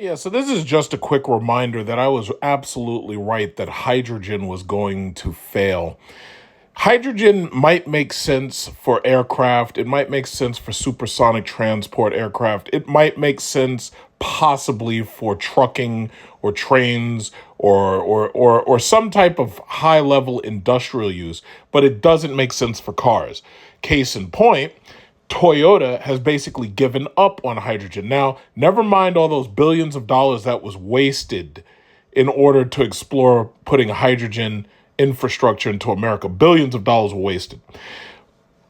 Yeah, so this is just a quick reminder that I was absolutely right that hydrogen was going to fail. Hydrogen might make sense for aircraft. It might make sense for supersonic transport aircraft. It might make sense possibly for trucking or trains or some type of high level industrial use, but it doesn't make sense for cars. Case in point, Toyota has basically given up on hydrogen. Now, never mind all those billions of dollars that was wasted in order to explore putting hydrogen infrastructure into America. Billions of dollars were wasted.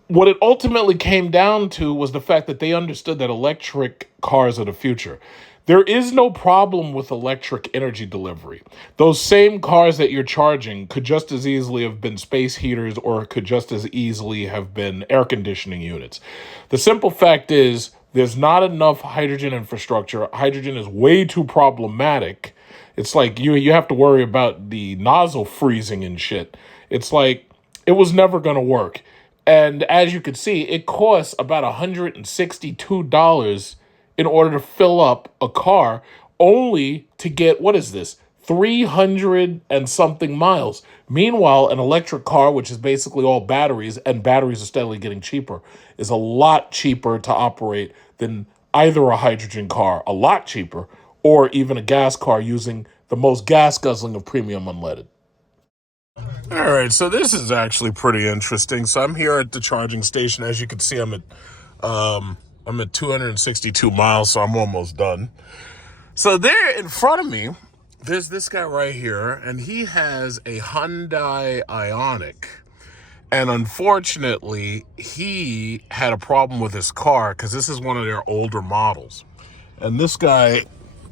What it ultimately came down to was the fact that they understood that electric cars are the future. There is no problem with electric energy delivery. Those same cars that you're charging could just as easily have been space heaters or could just as easily have been air conditioning units. The simple fact is there's not enough hydrogen infrastructure. Hydrogen is way too problematic. It's like you have to worry about the nozzle freezing and shit. It's like it was never going to work. And as you can see, it costs about $162 in order to fill up a car, only to get, what is this, 300 and something miles. Meanwhile, an electric car, which is basically all batteries, and batteries are steadily getting cheaper, is a lot cheaper to operate than either a hydrogen car, a lot cheaper, or even a gas car using the most gas guzzling of premium unleaded. All right, so this is actually pretty interesting. So I'm here at the charging station. As you can see, I'm at 262 miles, so I'm almost done. So there in front of me, there's this guy right here, and he has a Hyundai Ioniq. And unfortunately, he had a problem with his car because this is one of their older models. And this guy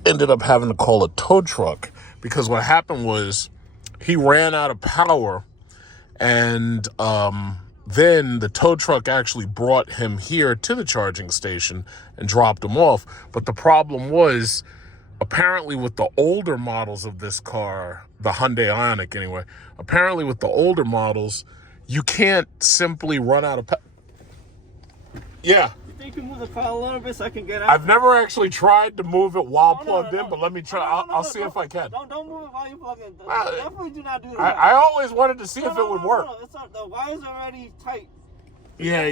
ended up having to call a tow truck because what happened was he ran out of power, and then the tow truck actually brought him here to the charging station and dropped him off. But the problem was, apparently with the older models of this car, the Hyundai Ioniq anyway, apparently with the older models, you can't simply run out of power. Yeah. You can move the car a little bit so I can get out? I've never actually tried to move it while plugged in, but let me try. I'll see if I can. Don't move it while you plug in. Definitely do not do that. I always wanted to see if it would work. No, the wire's already tight. Yeah,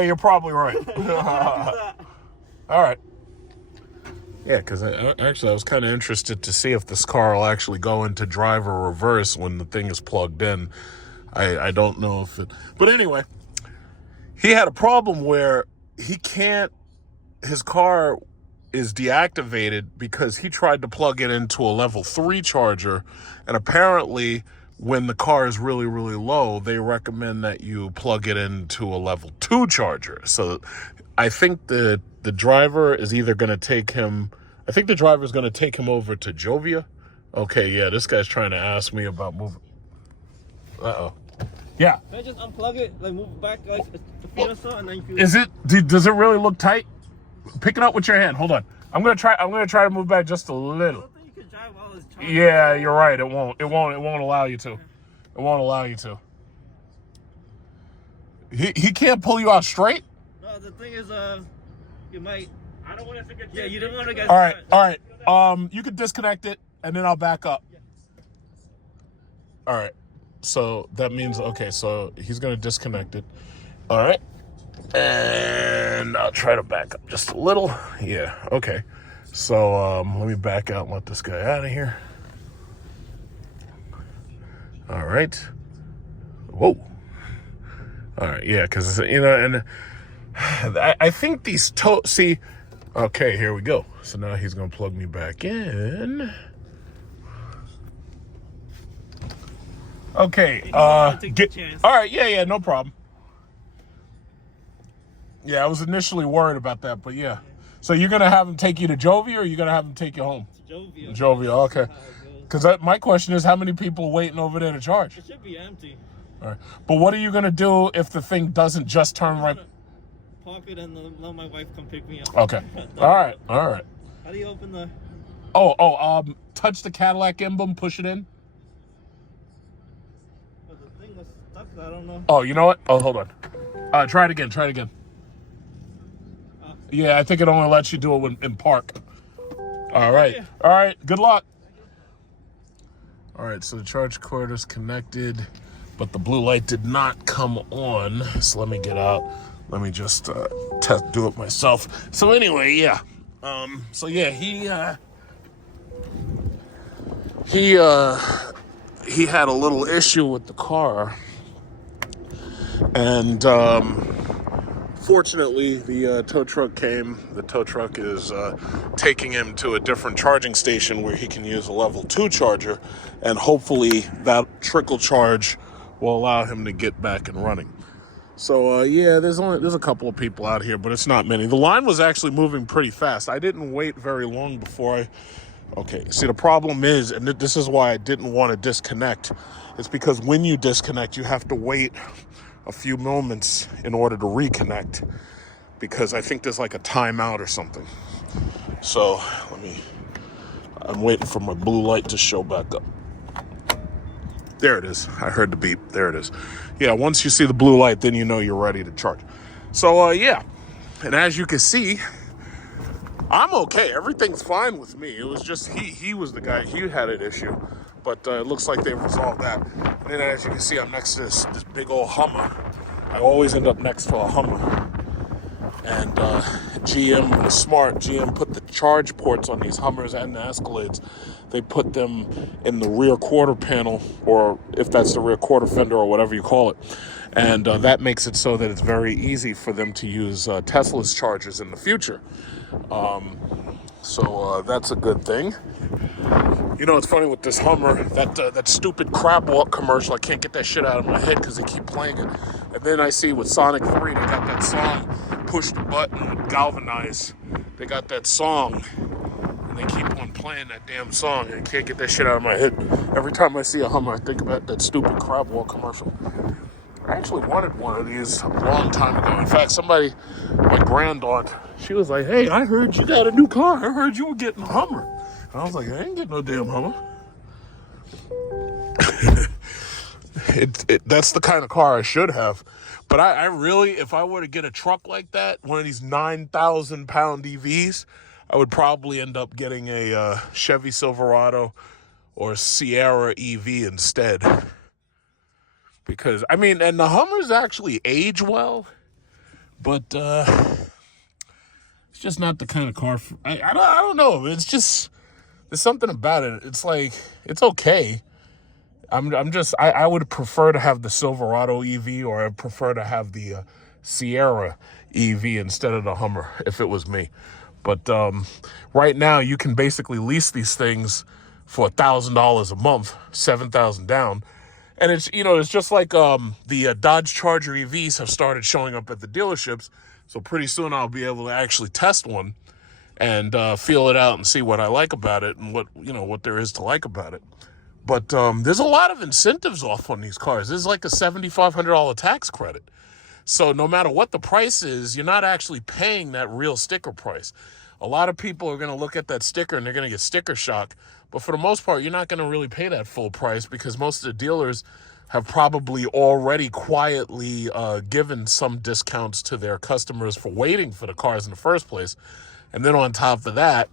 you're probably right. All right. Yeah, because actually I was kind of interested to see if this car will actually go into drive or reverse when the thing is plugged in. I don't know if it... But anyway, he had a problem where his car is deactivated because he tried to plug it into a level 3 charger, and apparently when the car is really, really low, they recommend that you plug it into a level 2 charger. So I think the driver is either going to take him, I think the driver is going to take him over to Jovia. Okay, yeah, this guy's trying to ask me about moving. Uh-oh. Yeah. Can I just unplug it, like move it back like a feet or so, and then you... Does it really look tight? Pick it up with your hand. Hold on. I'm gonna try to move back just a little. I don't think you can drive while it's charging. Yeah, you're right. It won't allow you to. It won't allow you to. He can't pull you out straight? No, the thing is, you might... I don't want to get... Yeah, you don't want to get... All right. You can disconnect it, and then I'll back up. All right. So that means, okay, so he's going to disconnect it. All right. And I'll try to back up just a little. Yeah, okay. So let me back out and let this guy out of here. All right. Whoa. All right, yeah, because, and I think these see, okay, here we go. So now he's going to plug me back in. Okay, all right, yeah, no problem. Yeah, I was initially worried about that, but yeah. So you're going to have him take you to Jovia, or you're going to have him take you home? Jovia. Jovia, okay. Because my question is, how many people are waiting over there to charge? It should be empty. All right. But what are you going to do if the thing doesn't just turn right? Park it and let my wife come pick me up. Okay. All right. How do you open the... Touch the Cadillac emblem, push it in. But the thing was stuck, I don't know. Oh, you know what? Oh, hold on. Try it again. Yeah, I think it only lets you do it in park. All right. All right. Good luck. All right. So the charge cord is connected, but the blue light did not come on. So let me get out. Let me just do it myself. So anyway, yeah. So yeah, he had a little issue with the car, and fortunately, the tow truck came. The tow truck is taking him to a different charging station where he can use a level 2 charger, and hopefully that trickle charge will allow him to get back and running. So yeah, there's a couple of people out here, but it's not many. The line was actually moving pretty fast. I didn't wait very long before Okay, see, the problem is, and this is why I didn't want to disconnect, it's because when you disconnect, you have to wait a few moments in order to reconnect, because I think there's like a timeout or something. So, I'm waiting for my blue light to show back up. There it is. I heard the beep. There it is. Yeah, once you see the blue light, then you know you're ready to charge. So, yeah, and as you can see, I'm okay. Everything's fine with me. It was just he was the guy. He had an issue, but it looks like they've resolved that. And then as you can see, I'm next to this big old Hummer. I always end up next to a Hummer. And GM was smart. GM put the charge ports on these Hummers and the Escalades. They put them in the rear quarter panel, or if that's the rear quarter fender or whatever you call it. And that makes it so that it's very easy for them to use Tesla's chargers in the future. So that's a good thing. You know, it's funny with this Hummer, that stupid crab walk commercial, I can't get that shit out of my head because they keep playing it. And then I see with Sonic 3, they got that song, Push the Button, Galvanize. They got that song, and they keep on playing that damn song, and I can't get that shit out of my head. Every time I see a Hummer, I think about that stupid crab walk commercial. I actually wanted one of these a long time ago. In fact, my granddaughter, she was like, "Hey, I heard you got a new car. I heard you were getting a Hummer." And I was like, "I ain't getting no damn Hummer." That's the kind of car I should have. But I really, if I were to get a truck like that, one of these 9,000-pound EVs, I would probably end up getting a Chevy Silverado or Sierra EV instead. Because, I mean, and the Hummers actually age well, but it's just not the kind of car I don't know. It's just, there's something about it. It's like, it's okay. I would prefer to have the Silverado EV, or I'd prefer to have the Sierra EV instead of the Hummer if it was me. But right now you can basically lease these things for $1,000 a month, $7,000 down. And it's, you know, it's just like the Dodge Charger EVs have started showing up at the dealerships. So pretty soon I'll be able to actually test one and feel it out and see what I like about it and what there is to like about it. But there's a lot of incentives off on these cars. There's like a $7,500 tax credit. So no matter what the price is, you're not actually paying that real sticker price. A lot of people are going to look at that sticker and they're going to get sticker shock. But for the most part, you're not going to really pay that full price, because most of the dealers have probably already quietly given some discounts to their customers for waiting for the cars in the first place. And then on top of that,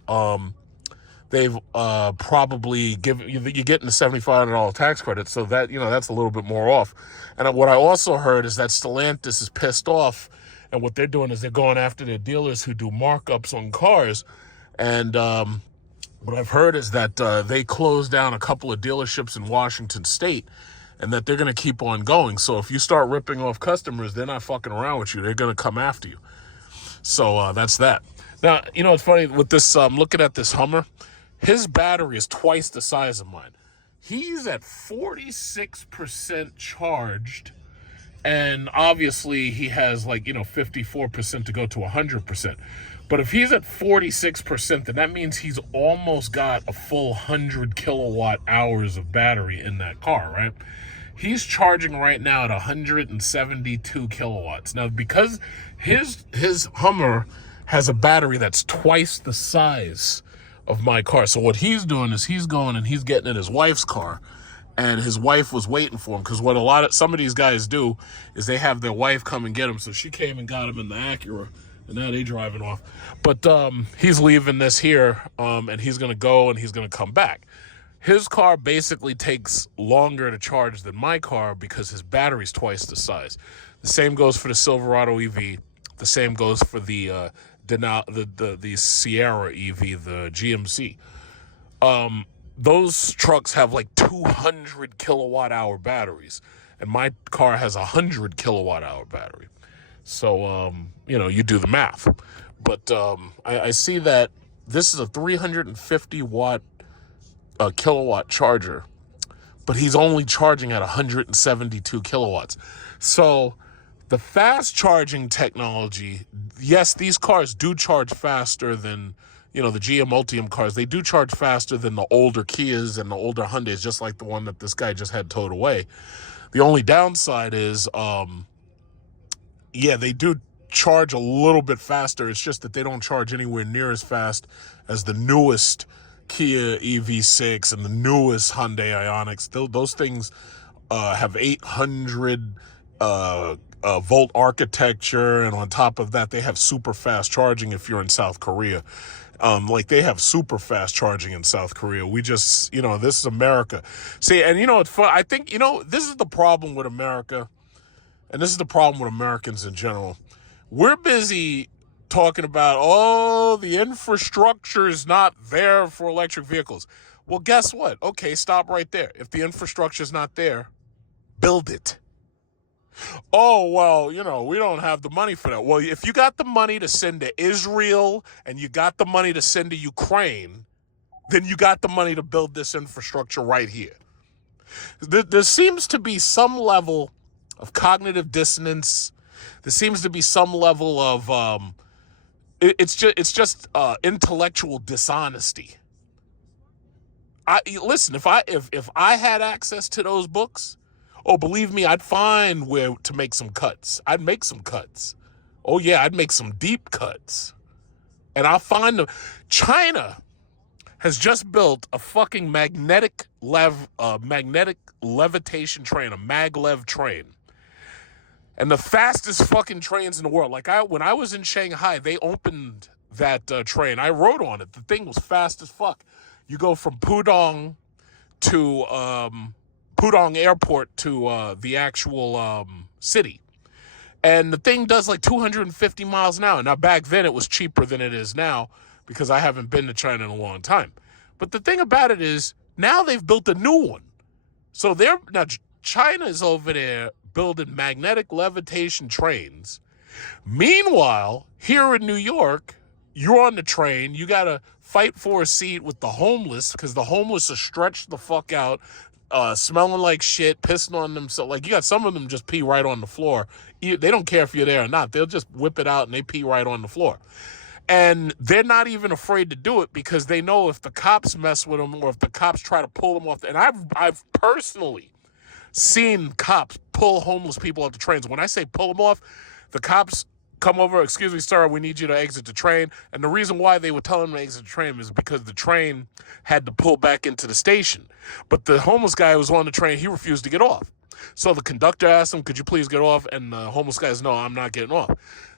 they've probably given you're getting the $7,500 tax credit, so that, that's a little bit more off. And what I also heard is that Stellantis is pissed off, and what they're doing is they're going after their dealers who do markups on cars. And what I've heard is that they closed down a couple of dealerships in Washington State, and that they're going to keep on going. So if you start ripping off customers, they're not fucking around with you. They're going to come after you. So that's that. Now, it's funny with this, looking at this Hummer, his battery is twice the size of mine. He's at 46% charged, and obviously he has 54% to go to 100%. But if he's at 46%, then that means he's almost got a full 100 kilowatt hours of battery in that car, right? He's charging right now at 172 kilowatts. Now, because his Hummer has a battery that's twice the size of my car. So what he's doing is he's going and he's getting in his wife's car, and his wife was waiting for him, because what some of these guys do is they have their wife come and get him. So she came and got him in the Acura, And now they driving off. But he's leaving this here, and he's going to go and he's going to come back. His car basically takes longer to charge than my car because his battery's twice the size. The same goes for the Silverado EV. The same goes for the Sierra EV, the GMC. Those trucks have like 200 kilowatt hour batteries, and my car has a 100 kilowatt hour battery. So, you do the math. But I see that this is a 350 watt kilowatt charger, but he's only charging at 172 kilowatts. So the fast charging technology, yes, these cars do charge faster than, the GM Ultium cars. They do charge faster than the older Kias and the older Hyundais, just like the one that this guy just had towed away. The only downside is, they do charge a little bit faster. It's just that they don't charge anywhere near as fast as the newest Kia EV6 and the newest Hyundai Ioniqs. Those things have 800 volt architecture, and on top of that, they have super fast charging if you're in South Korea. They have super fast charging in South Korea. We just, this is America. See, and it's fun. I think, this is the problem with America, and this is the problem with Americans in general. We're busy talking about, the infrastructure is not there for electric vehicles. Well, guess what? Okay, stop right there. If the infrastructure is not there, build it. Oh, well, we don't have the money for that. Well, if you got the money to send to Israel and you got the money to send to Ukraine, then you got the money to build this infrastructure right here. There seems to be some level of cognitive dissonance. There seems to be some level of it's just intellectual dishonesty. Listen, if I had access to those books, believe me, I'd find where to make some cuts. I'd make some cuts. Oh yeah, I'd make some deep cuts, and I'll find them. China has just built a fucking magnetic levitation train, a maglev train. And the fastest fucking trains in the world. When I was in Shanghai, they opened that train. I rode on it. The thing was fast as fuck. You go from Pudong to Pudong Airport to the actual city. And the thing does like 250 miles an hour. Now, back then, it was cheaper than it is now because I haven't been to China in a long time. But the thing about it is, now they've built a new one. So now China is over there building magnetic levitation trains. Meanwhile, here in New York, you're on the train. You got to fight for a seat with the homeless because the homeless are stretched the fuck out, smelling like shit, pissing on themselves. You got some of them just pee right on the floor. They don't care if you're there or not. They'll just whip it out and they pee right on the floor. And they're not even afraid to do it because they know if the cops mess with them or if the cops try to pull them off. And I've personally seen cops pull homeless people off the trains. When I say pull them off, the cops come over, excuse me, sir, we need you to exit the train. And the reason why they would tell him to exit the train is because the train had to pull back into the station. But the homeless guy who was on the train, he refused to get off. So the conductor asked him, could you please get off? And the homeless guy says, no, I'm not getting off.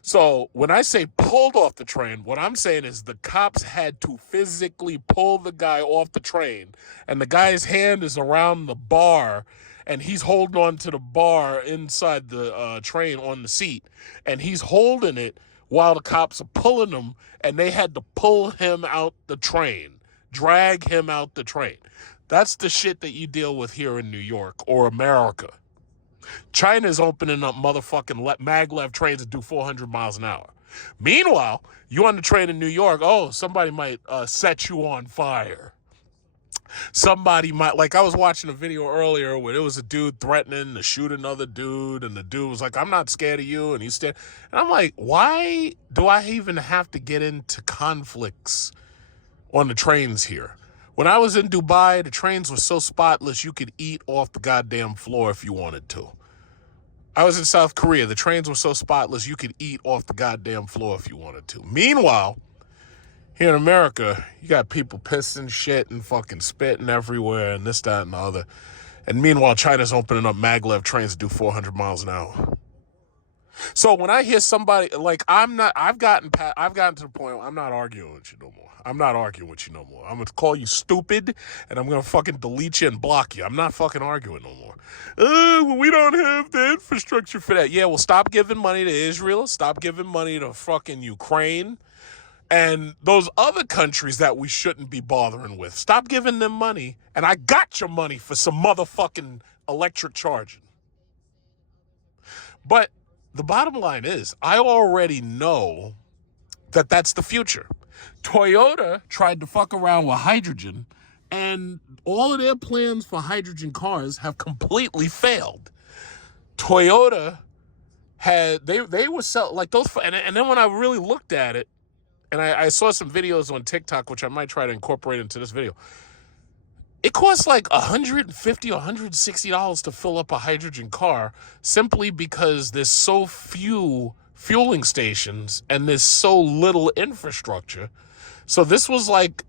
So when I say pulled off the train, what I'm saying is the cops had to physically pull the guy off the train. And the guy's hand is around the bar, and he's holding on to the bar inside the train on the seat. And he's holding it while the cops are pulling him, and they had to pull him out the train, drag him out the train. That's the shit that you deal with here in New York or America. China's opening up motherfucking maglev trains that do 400 miles an hour. Meanwhile, you on the train in New York, somebody might set you on fire. Somebody might, I was watching a video earlier where there was a dude threatening to shoot another dude, and the dude was like, I'm not scared of you, and he's scared. And I'm like, why do I even have to get into conflicts on the trains here? When I was in Dubai, the trains were so spotless you could eat off the goddamn floor if you wanted to. I was in South Korea. The trains were so spotless you could eat off the goddamn floor if you wanted to. Meanwhile, here in America, you got people pissing shit and fucking spitting everywhere and this, that, and the other. And meanwhile, China's opening up maglev trains that do 400 miles an hour. So when I hear somebody like I've gotten to the point where I'm not arguing with you no more. I'm not arguing with you no more. I'm gonna call you stupid, and I'm gonna fucking delete you and block you. I'm not fucking arguing no more. Well, we don't have the infrastructure for that. Yeah, well, stop giving money to Israel. Stop giving money to fucking Ukraine and those other countries that we shouldn't be bothering with. Stop giving them money, and I got your money for some motherfucking electric charging. But the bottom line is, I already know that that's the future. Toyota tried to fuck around with hydrogen, and all of their plans for hydrogen cars have completely failed. Toyota had, they were sell like those, and then when I really looked at it, and I saw some videos on TikTok, which I might try to incorporate into this video. It costs like $150 or $160 to fill up a hydrogen car simply because there's so few fueling stations and there's so little infrastructure. So this was like,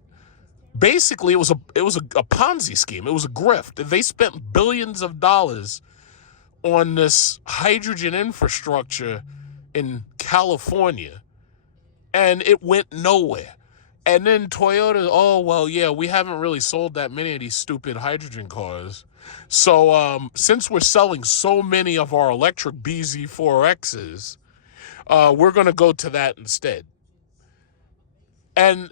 basically it was a Ponzi scheme. It was a grift. They spent billions of dollars on this hydrogen infrastructure in California, and it went nowhere. And then Toyota, oh, well, yeah, we haven't really sold that many of these stupid hydrogen cars. So since we're selling so many of our electric BZ4Xs, we're going to go to that instead. And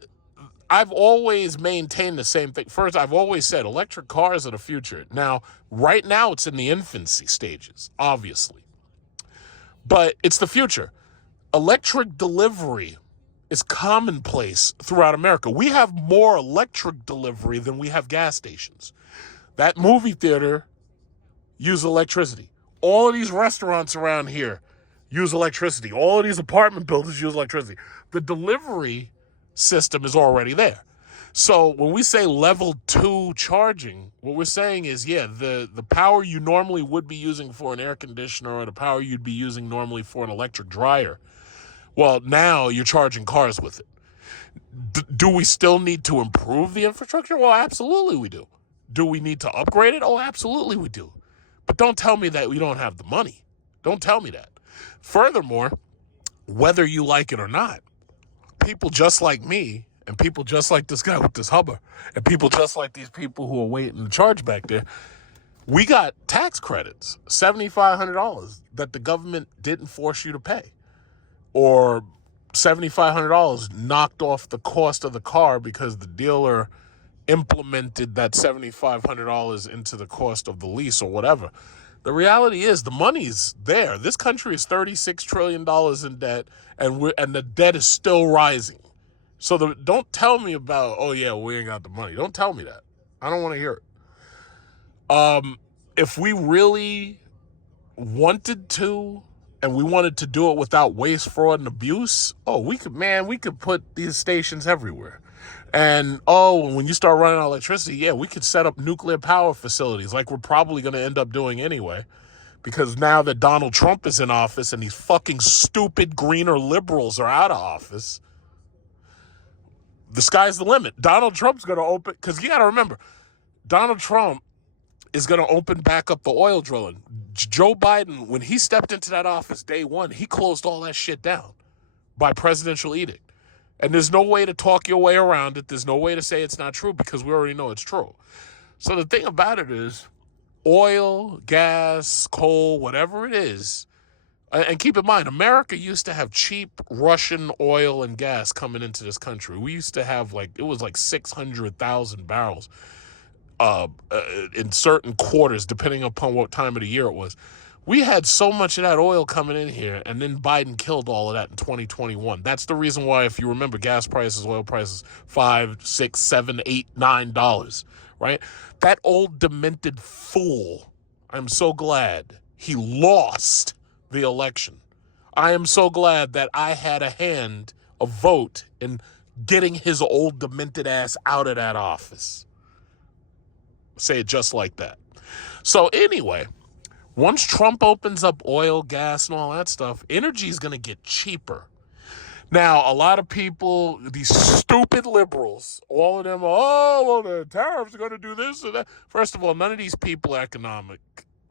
I've always maintained the same thing. First, I've always said electric cars are the future. Now, right now, it's in the infancy stages, obviously. But it's the future. Electric delivery is commonplace throughout America. We have more electric delivery than we have gas stations. That movie theater uses electricity. All of these restaurants around here use electricity. All of these apartment buildings use electricity. The delivery system is already there. So when we say level 2 charging, what we're saying is, yeah, the power you normally would be using for an air conditioner or the power you'd be using normally for an electric dryer, well, now you're charging cars with it. Do we still need to improve the infrastructure? Well, absolutely we do. Do we need to upgrade it? Oh, absolutely we do. But don't tell me that we don't have the money. Don't tell me that. Furthermore, whether you like it or not, people just like me and people just like this guy with this Hummer and people just like these people who are waiting to charge back there, we got tax credits, $7,500 that the government didn't force you to pay. Or $7,500 knocked off the cost of the car because the dealer implemented that $7,500 into the cost of the lease or whatever. The reality is the money's there. This country is $36 trillion in debt, and the debt is still rising. So don't tell me about, oh yeah, we ain't got the money. Don't tell me that. I don't want to hear it. If we really wanted to, and we wanted to do it without waste, fraud, and abuse, we could put these stations everywhere. And when you start running out of electricity, yeah, we could set up nuclear power facilities like we're probably going to end up doing anyway. Because now that Donald Trump is in office and these fucking stupid greener liberals are out of office, the sky's the limit. Donald Trump's going to open, because you got to remember, Donald Trump is going to open back up the oil drilling. Joe Biden, when he stepped into that office day one, he closed all that shit down by presidential edict. And there's no way to talk your way around it. There's no way to say it's not true because we already know it's true. So the thing about it is, oil, gas, coal, whatever it is, and keep in mind, America used to have cheap Russian oil and gas coming into this country. We used to have it was like 600,000 barrels in certain quarters, depending upon what time of the year it was. We had so much of that oil coming in here, and then Biden killed all of that in 2021. That's the reason why, if you remember, gas prices, oil prices, $5, $6, $7, $8, $9, right? That old demented fool, I'm so glad he lost the election. I am so glad that I had a vote in getting his old demented ass out of that office. Say it just like that. So anyway, once Trump opens up oil, gas, and all that stuff, energy is going to get cheaper. Now, a lot of people, these stupid liberals, all of them, the tariffs are going to do this or that. First of all, none of these people are economic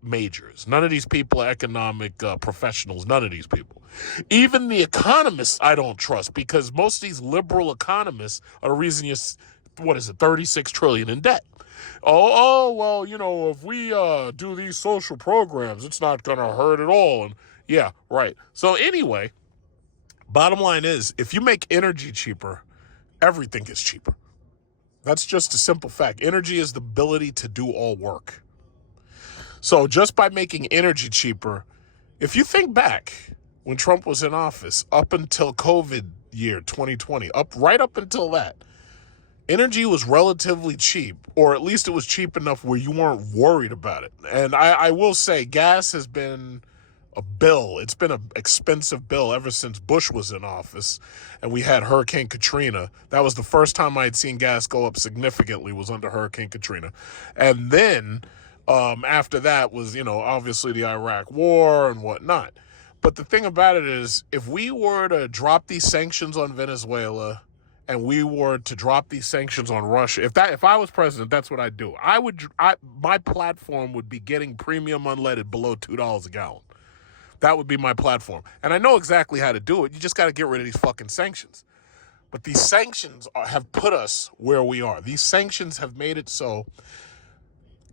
majors. None of these people are economic professionals. None of these people. Even the economists I don't trust, because most of these liberal economists are the reason you're, 36 trillion in debt. Well, if we do these social programs, it's not going to hurt at all. And yeah, right. So anyway, bottom line is, if you make energy cheaper, everything gets cheaper. That's just a simple fact. Energy is the ability to do all work. So just by making energy cheaper, if you think back when Trump was in office, up until COVID year 2020, right up until that, energy was relatively cheap, or at least it was cheap enough where you weren't worried about it. And I will say gas has been a bill. It's been an expensive bill ever since Bush was in office and we had Hurricane Katrina. That was the first time I had seen gas go up significantly, was under Hurricane Katrina. And then after that was, obviously the Iraq War and whatnot. But the thing about it is, if we were to drop these sanctions on Venezuela and we were to drop these sanctions on Russia, if I was president, that's what I'd do. My platform would be getting premium unleaded below $2 a gallon. That would be my platform. And I know exactly how to do it. You just got to get rid of these fucking sanctions. But these sanctions have put us where we are. These sanctions have made it so,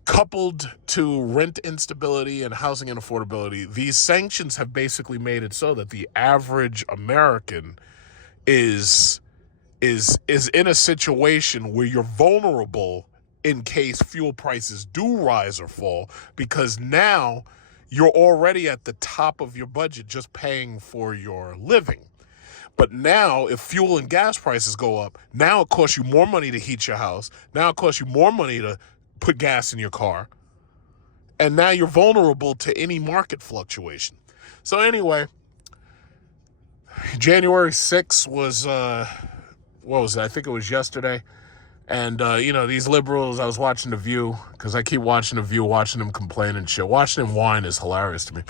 coupled to rent instability and housing inaffordability, these sanctions have basically made it so that the average American is in a situation where you're vulnerable in case fuel prices do rise or fall, because now you're already at the top of your budget just paying for your living. But now if fuel and gas prices go up, now it costs you more money to heat your house. Now it costs you more money to put gas in your car. And now you're vulnerable to any market fluctuation. So anyway, January 6th was, what was it? I think it was yesterday. And, these liberals, I was watching The View, because I keep watching The View, watching them complain and shit. Watching them whine is hilarious to me.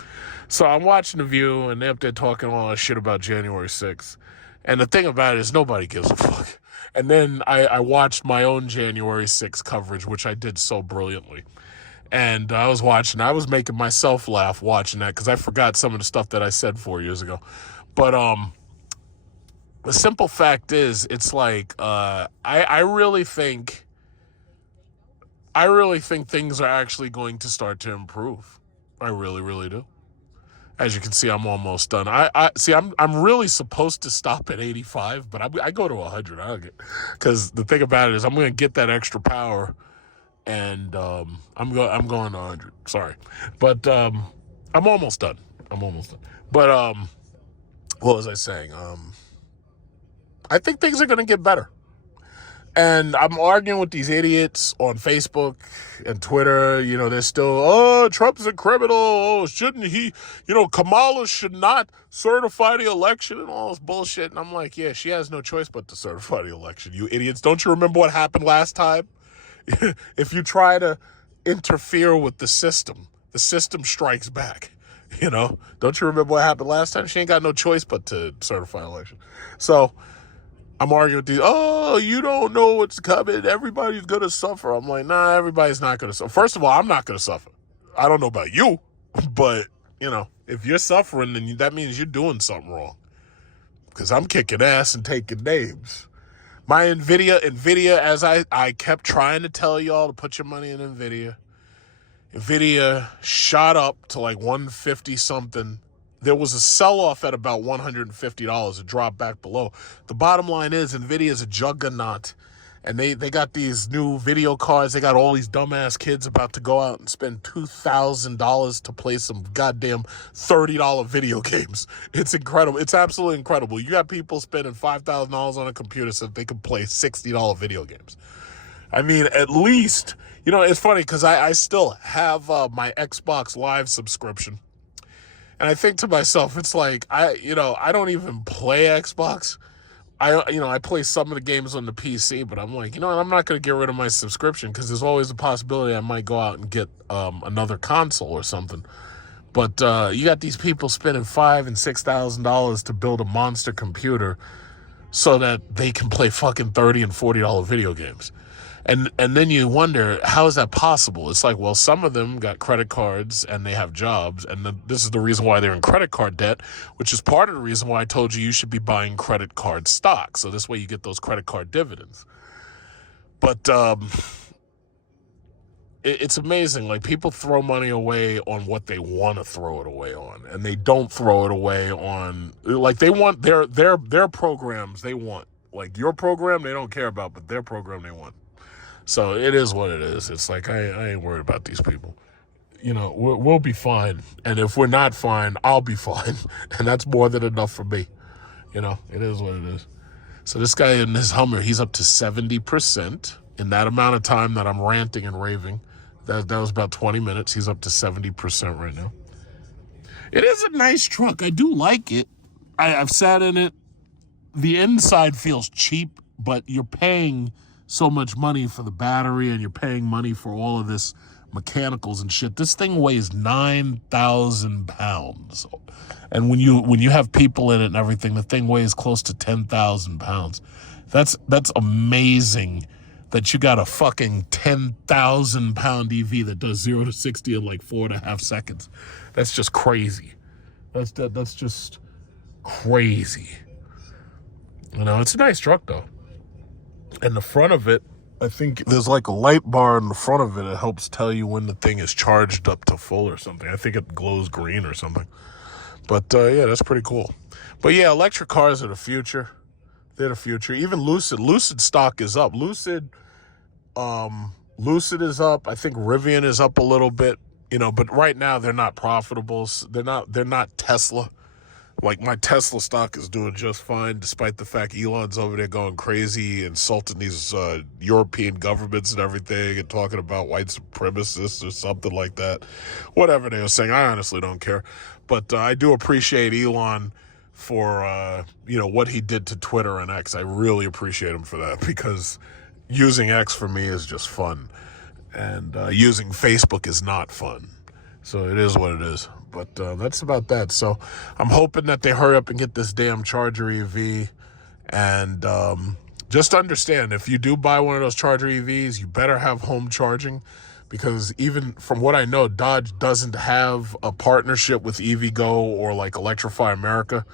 So I'm watching The View, and they're up there talking all that shit about January 6th. And the thing about it is nobody gives a fuck. And then I watched my own January 6th coverage, which I did so brilliantly. And I was making myself laugh watching that, because I forgot some of the stuff that I said 4 years ago. But, the simple fact is, it's like, I really think things are actually going to start to improve. I really, really do. As you can see, I'm almost done. I'm really supposed to stop at 85, but I go to 100. Because the thing about it is, I'm going to get that extra power, and I'm going to 100. Sorry, but I'm almost done. But what was I saying? I think things are going to get better. And I'm arguing with these idiots on Facebook and Twitter. They're still, Trump's a criminal. Oh, shouldn't he? Kamala should not certify the election and all this bullshit. And I'm like, yeah, she has no choice but to certify the election. You idiots. Don't you remember what happened last time? If you try to interfere with the system strikes back. Don't you remember what happened last time? She ain't got no choice but to certify an election. So I'm arguing with these, you don't know what's coming. Everybody's going to suffer. I'm like, nah, everybody's not going to suffer. First of all, I'm not going to suffer. I don't know about you, but, if you're suffering, then that means you're doing something wrong. Because I'm kicking ass and taking names. My NVIDIA, as I kept trying to tell y'all to put your money in NVIDIA shot up to like 150 something. There was a sell-off at about $150. It dropped back below. The bottom line is, NVIDIA is a juggernaut. And they got these new video cards. They got all these dumbass kids about to go out and spend $2,000 to play some goddamn $30 video games. It's incredible. It's absolutely incredible. You got people spending $5,000 on a computer so that they can play $60 video games. I mean, at least, it's funny because I still have my Xbox Live subscription. And I think to myself, it's like, I don't even play Xbox. I play some of the games on the PC, but I'm like, I'm not going to get rid of my subscription because there's always a possibility I might go out and get another console or something. But you got these people spending $5,000 and $6,000 to build a monster computer so that they can play fucking $30 and $40 video games. And then you wonder, how is that possible? It's like, well, some of them got credit cards and they have jobs, and this is the reason why they're in credit card debt, which is part of the reason why I told you should be buying credit card stock. So this way you get those credit card dividends. But it's amazing. Like, people throw money away on what they want to throw it away on, and they don't throw it away on, like, they want their programs they want. Like, your program they don't care about, but their program they want. So it is what it is. It's like, I ain't worried about these people. We'll be fine. And if we're not fine, I'll be fine. And that's more than enough for me. It is what it is. So this guy in his Hummer, he's up to 70%. In that amount of time that I'm ranting and raving, that was about 20 minutes. He's up to 70% right now. It is a nice truck. I do like it. I've sat in it. The inside feels cheap, but you're paying so much money for the battery, and you're paying money for all of this mechanicals and shit. This thing weighs 9,000 pounds. And when you have people in it and everything, the thing weighs close to 10,000 pounds. That's amazing that you got a fucking 10,000 pound EV that does 0 to 60 in like 4.5 seconds. That's just crazy. That's just crazy. It's a nice truck though. And the front of it, I think there's like a light bar in the front of it. It helps tell you when the thing is charged up to full or something. I think it glows green or something. But yeah, that's pretty cool. But yeah, electric cars are the future. They're the future. Even Lucid stock is up. Lucid is up. I think Rivian is up a little bit. But right now they're not profitable. They're not Tesla. Like, my Tesla stock is doing just fine, despite the fact Elon's over there going crazy, insulting these European governments and everything, and talking about white supremacists or something like that. Whatever they were saying, I honestly don't care. But I do appreciate Elon for, what he did to Twitter and X. I really appreciate him for that, because using X for me is just fun. And using Facebook is not fun. So it is what it is. But that's about that. So I'm hoping that they hurry up and get this damn Charger EV. And just understand, if you do buy one of those Charger EVs, you better have home charging. Because even from what I know, Dodge doesn't have a partnership with EVgo or like Electrify America.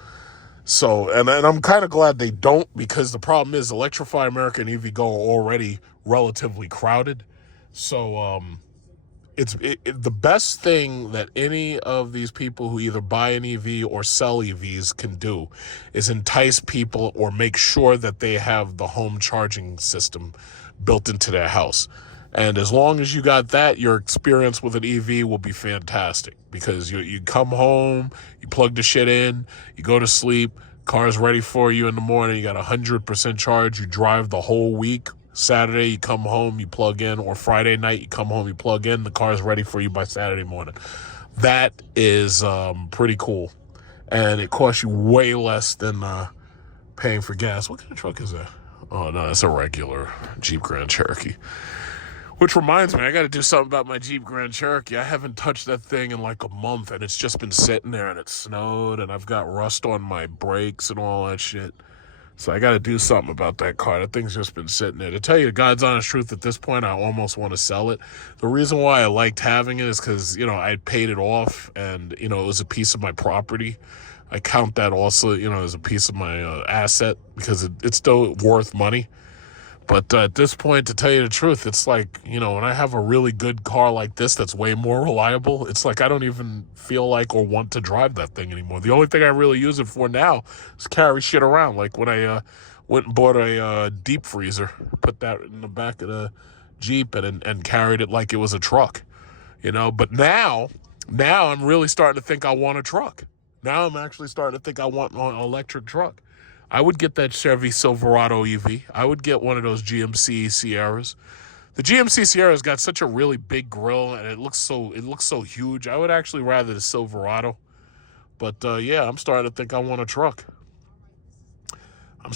So, and I'm kind of glad they don't, because the problem is Electrify America and EVgo are already relatively crowded. So, it's the best thing that any of these people who either buy an EV or sell EVs can do is entice people or make sure that they have the home charging system built into their house. And as long as you got that, your experience with an EV will be fantastic, because you come home, you plug the shit in, you go to sleep, car's ready for you in the morning, you got 100% charge, you drive the whole week. Saturday, you come home, you plug in, or Friday night, you come home, you plug in, the car's ready for you by Saturday morning. That is pretty cool. And it costs you way less than paying for gas. What kind of truck is that? Oh, no, it's a regular Jeep Grand Cherokee. Which reminds me, I got to do something about my Jeep Grand Cherokee. I haven't touched that thing in like a month, and it's just been sitting there, and it snowed, and I've got rust on my brakes and all that shit. So I got to do something about that car. That thing's just been sitting there. To tell you the God's honest truth, at this point, I almost want to sell it. The reason why I liked having it is because, I paid it off, and, it was a piece of my property. I count that also, as a piece of my asset, because it's still worth money. But at this point, to tell you the truth, it's like, when I have a really good car like this that's way more reliable, it's like I don't even feel like or want to drive that thing anymore. The only thing I really use it for now is carry shit around. Like when I went and bought a deep freezer, put that in the back of the Jeep and carried it like it was a truck, But now I'm really starting to think I want a truck. Now I'm actually starting to think I want an electric truck. I would get that Chevy Silverado EV. I would get one of those GMC Sierras. The GMC Sierra's got such a really big grille, and it looks so huge. I would actually rather the Silverado. But yeah, I'm starting to think I want a truck. I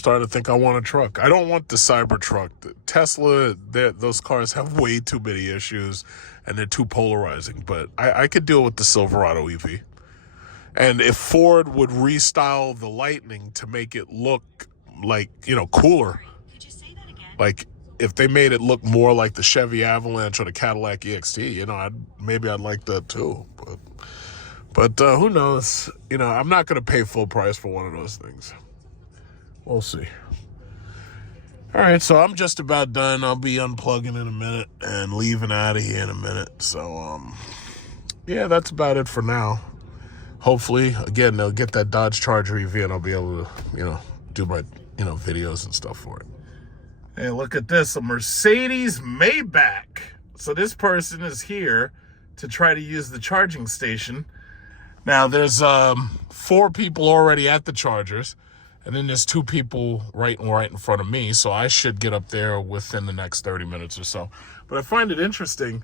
don't want the Cybertruck. The Tesla, those cars have way too many issues, and they're too polarizing. But I could deal with the Silverado EV. And if Ford would restyle the Lightning to make it look like, cooler, Could you say that again? like if they made it look more like the Chevy Avalanche or the Cadillac EXT, you know, maybe I'd like that too. But who knows? You know, I'm not going to pay full price for one of those things. We'll see. All right, so I'm just about done. I'll be unplugging in a minute and leaving out of here in a minute. So, yeah, that's about it for now. Hopefully, again, they'll get that Dodge Charger EV and I'll be able to, you know, do my, you know, videos and stuff for it. Hey, look at this, a Mercedes Maybach. So this person is here to try to use the charging station. Now, there's 4 people already at the chargers, and then there's 2 people right in front of me, so I should get up there within the next 30 minutes or so. But I find it interesting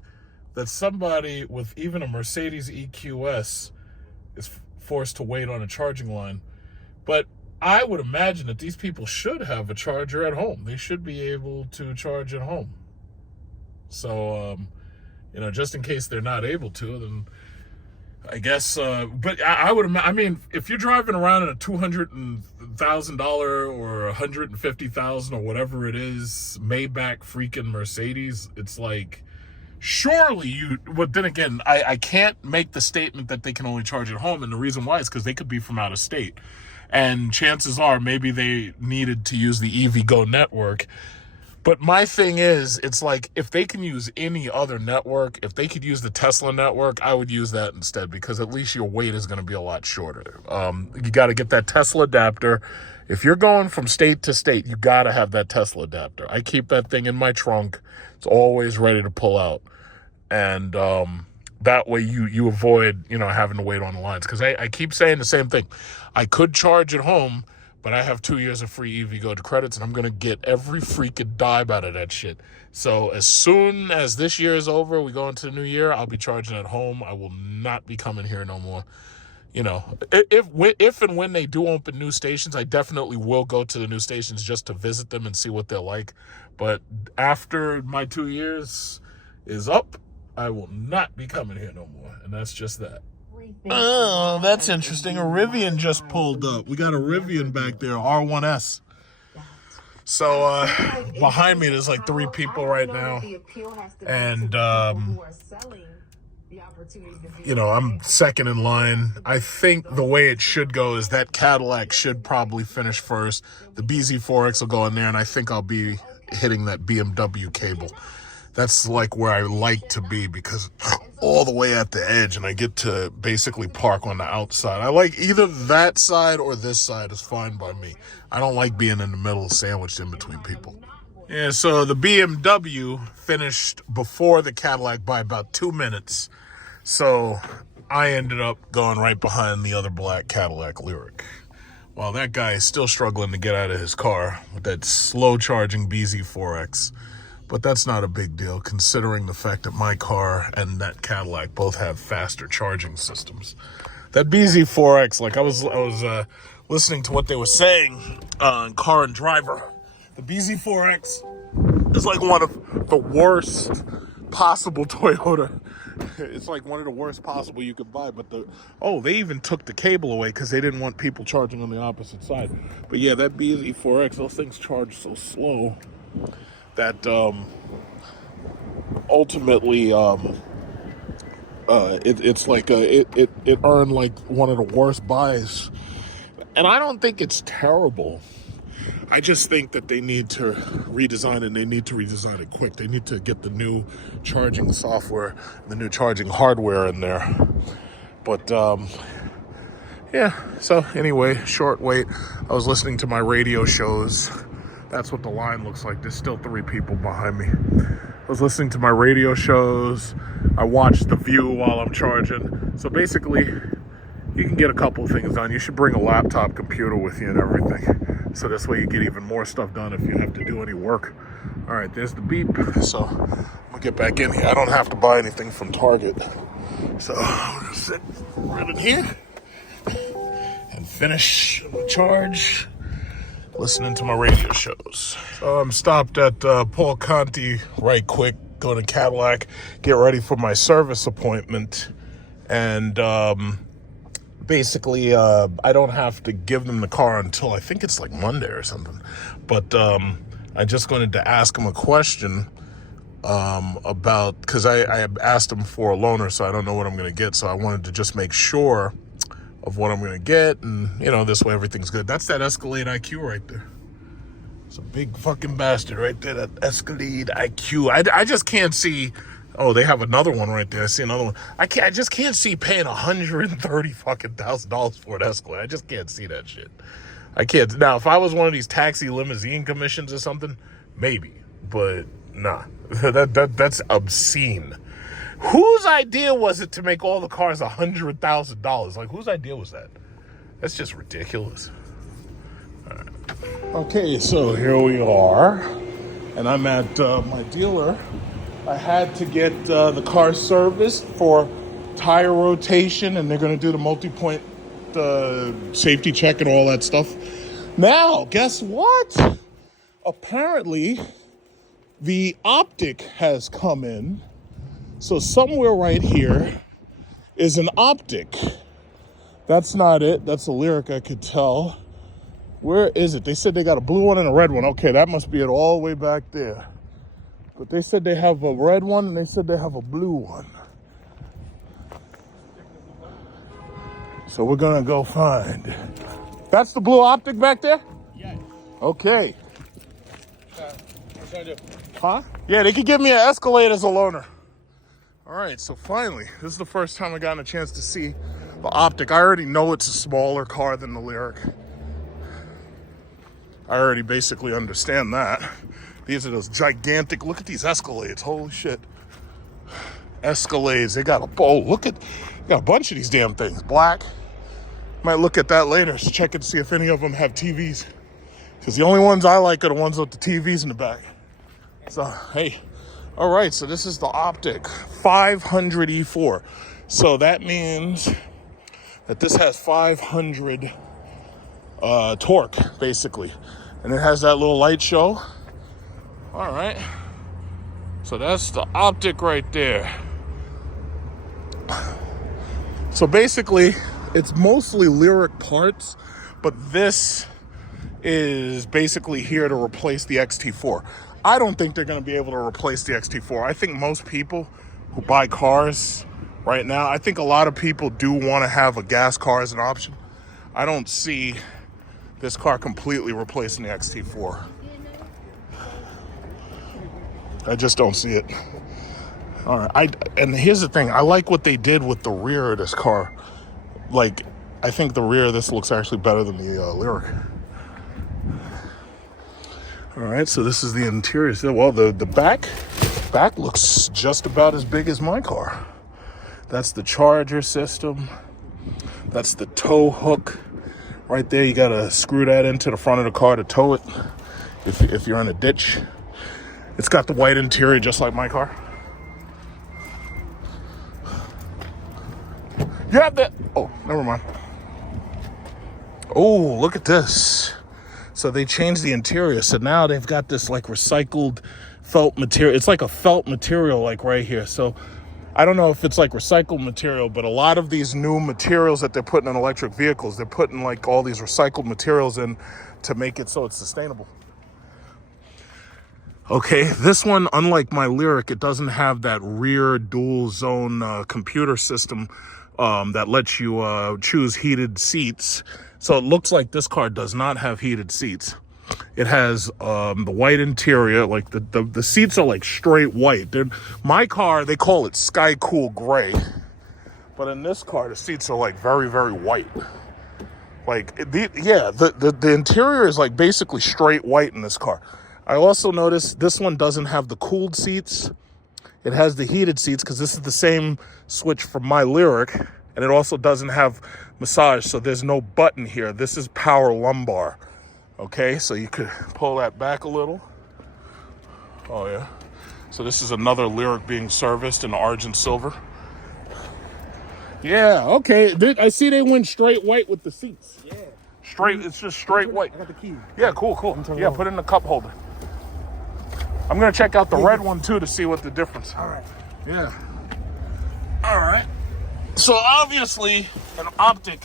that somebody with even a Mercedes EQS is forced to wait on a charging line. But I would imagine that these people should have a charger at home. They should be able to charge at home. So, you know, just in case they're not able to, then I guess, but I mean, if you're driving around in a $200,000 or $150,000 or whatever it is, Maybach freaking Mercedes, it's like, surely but then again, I can't make the statement that they can only charge at home. And the reason why is because they could be from out of state. And chances are maybe they needed to use the EVgo network. But my thing is, it's like, if they can use any other network, if they could use the Tesla network, I would use that instead, because at least your wait is going to be a lot shorter. You got to get that Tesla adapter. If you're going from state to state, you got to have that Tesla adapter. I keep that thing in my trunk. It's always ready to pull out. And that way you avoid, you know, having to wait on the lines. Because I keep saying the same thing. I could charge at home, but I have 2 years of free EVgo credits, and I'm going to get every freaking dime out of that shit. So as soon as this year is over, we go into the new year, I'll be charging at home. I will not be coming here no more. You know, if and when they do open new stations, I definitely will go to the new stations just to visit them and see what they're like. But after my 2 years is up, I will not be coming here no more. And that's just that. Oh, that's interesting. A Rivian just pulled up. We got a Rivian back there, R1S. So behind me, there's like 3 people right now. And, you know, I'm second in line. I think the way it should go is that Cadillac should probably finish first. The BZ4X will go in there, and I think I'll be hitting that BMW cable. That's like where I like to be, because all the way at the edge, and I get to basically park on the outside. I like either that side or this side is fine by me. I don't like being in the middle, sandwiched in between people. Yeah, so the BMW finished before the Cadillac by about 2 minutes. So I ended up going right behind the other black Cadillac Lyriq. While that guy is still struggling to get out of his car with that slow charging BZ4X. But that's not a big deal, considering the fact that my car and that Cadillac both have faster charging systems. That BZ4X, like I was listening to what they were saying on Car and Driver. The BZ4X is like one of the worst possible Toyota. It's like one of the worst possible you could buy. But they even took the cable away because they didn't want people charging on the opposite side. But yeah, that BZ4X, those things charge so slow that ultimately it's like it earned like one of the worst buys. And I don't think it's terrible. I just think that they need to redesign it, and they need to redesign it quick. They need to get the new charging software, the new charging hardware in there. But yeah, so anyway, short wait. I was listening to my radio shows. That's what the line looks like. There's still 3 people behind me. I was listening to my radio shows. I watched The View while I'm charging. So basically, you can get a couple of things done. You should bring a laptop computer with you and everything. So this way you get even more stuff done if you have to do any work. All right, there's the beep. So I'm gonna get back in here. I don't have to buy anything from Target. So I'm gonna sit right in here and finish the charge, listening to my radio shows. So I'm stopped at Paul Conti right quick, go to Cadillac, get ready for my service appointment. And basically, I don't have to give them the car until I think it's like Monday or something. But I just wanted to ask him a question about, because I asked him for a loaner, so I don't know what I'm going to get. So I wanted to just make sure of what I'm going to get. And, you know, this way everything's good. That's that Escalade IQ right there. It's a big fucking bastard right there, that Escalade IQ. I just can't see. Oh, they have another one right there. I see another one. I just can't see paying $130 fucking $1,000 for an Escalade. I just can't see that shit. I can't. Now, if I was one of these taxi limousine commissions or something, maybe. But nah, that's obscene. Whose idea was it to make all the cars $100,000? Like, whose idea was that? That's just ridiculous. All right. Okay, so here we are, and I'm at my dealer. I had to get the car serviced for tire rotation, and they're going to do the multi-point safety check and all that stuff. Now, guess what? Apparently, the Optiq has come in. So somewhere right here is an Optiq. That's not it. That's a Lyriq, I could tell. Where is it? They said they got a blue one and a red one. Okay, that must be it all the way back there. But they said they have a red one and they said they have a blue one. So we're gonna go find. That's the blue Optiq back there? Yeah. Okay. What should I do? Huh? Yeah, they could give me an Escalade as a loaner. All right, so finally, this is the first time I've gotten a chance to see the Optiq. I already know it's a smaller car than the Lyriq. I already basically understand that. These are those gigantic, look at these Escalades, holy shit. Escalades, they got got a bunch of these damn things. Black. Might look at that later, check and see if any of them have TVs. Because the only ones I like are the ones with the TVs in the back. So, hey. All right, so this is the Optiq 500 E4. So that means that this has 500 torque, basically. And it has that little light show. All right. So that's the Optiq right there. So basically, it's mostly Lyriq parts, but this is basically here to replace the XT4. I don't think they're going to be able to replace the XT4. I think most people who buy cars right now, I think a lot of people do want to have a gas car as an option. I don't see this car completely replacing the XT4. I just don't see it. All right, and here's the thing. I like what they did with the rear of this car. Like, I think the rear of this looks actually better than the Lyriq. All right, so this is the interior. So, well, the back looks just about as big as my car. That's the charger system. That's the tow hook. Right there, you gotta screw that into the front of the car to tow it if you're in a ditch. It's got the white interior just like my car. You have that. Oh, never mind. Oh, look at this. So they changed the interior. So now they've got this like recycled felt material. It's like a felt material like right here. So I don't know if it's like recycled material, but a lot of these new materials that they're putting in electric vehicles, they're putting like all these recycled materials in to make it so it's sustainable. Okay, this one, unlike my Lyriq, it doesn't have that rear dual zone computer system that lets you choose heated seats. So it looks like this car does not have heated seats. It has the white interior, like the seats are like straight white. My car, they call it sky cool gray. But in this car, the seats are like very, very white. Like, the interior is like basically straight white in this car. I also noticed this one doesn't have the cooled seats. It has the heated seats because this is the same switch from my Lyriq. And it also doesn't have massage, so there's no button here. This is power lumbar. Okay, so you could pull that back a little. Oh, yeah. So this is another Lyriq being serviced in Argent Silver. Yeah, okay. I see they went straight white with the seats. Yeah. Straight, it's just straight white. I got the key. Yeah, cool. Yeah, put it in the cup holder. I'm going to check out the red one, too, to see what the difference is. All right. Yeah. All right. So obviously, an Optiq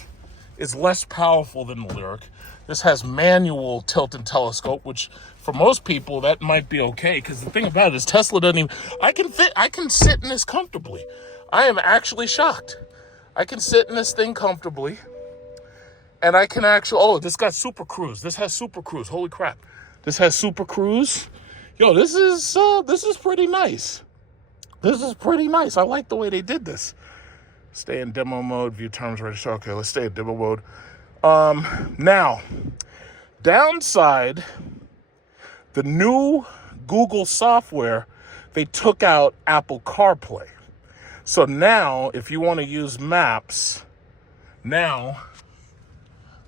is less powerful than the Lyriq. This has manual tilt and telescope, which for most people, that might be okay. Because the thing about it is Tesla doesn't even... I can sit in this comfortably. I am actually shocked. I can sit in this thing comfortably. And I can actually... Oh, this got Super Cruise. This has Super Cruise. Holy crap. This has Super Cruise. Yo, this is pretty nice. This is pretty nice. I like the way they did this. Stay in demo mode. View terms register. Okay, let's stay in demo mode. Now, downside, the new Google software, they took out Apple CarPlay. So now, if you want to use Maps, now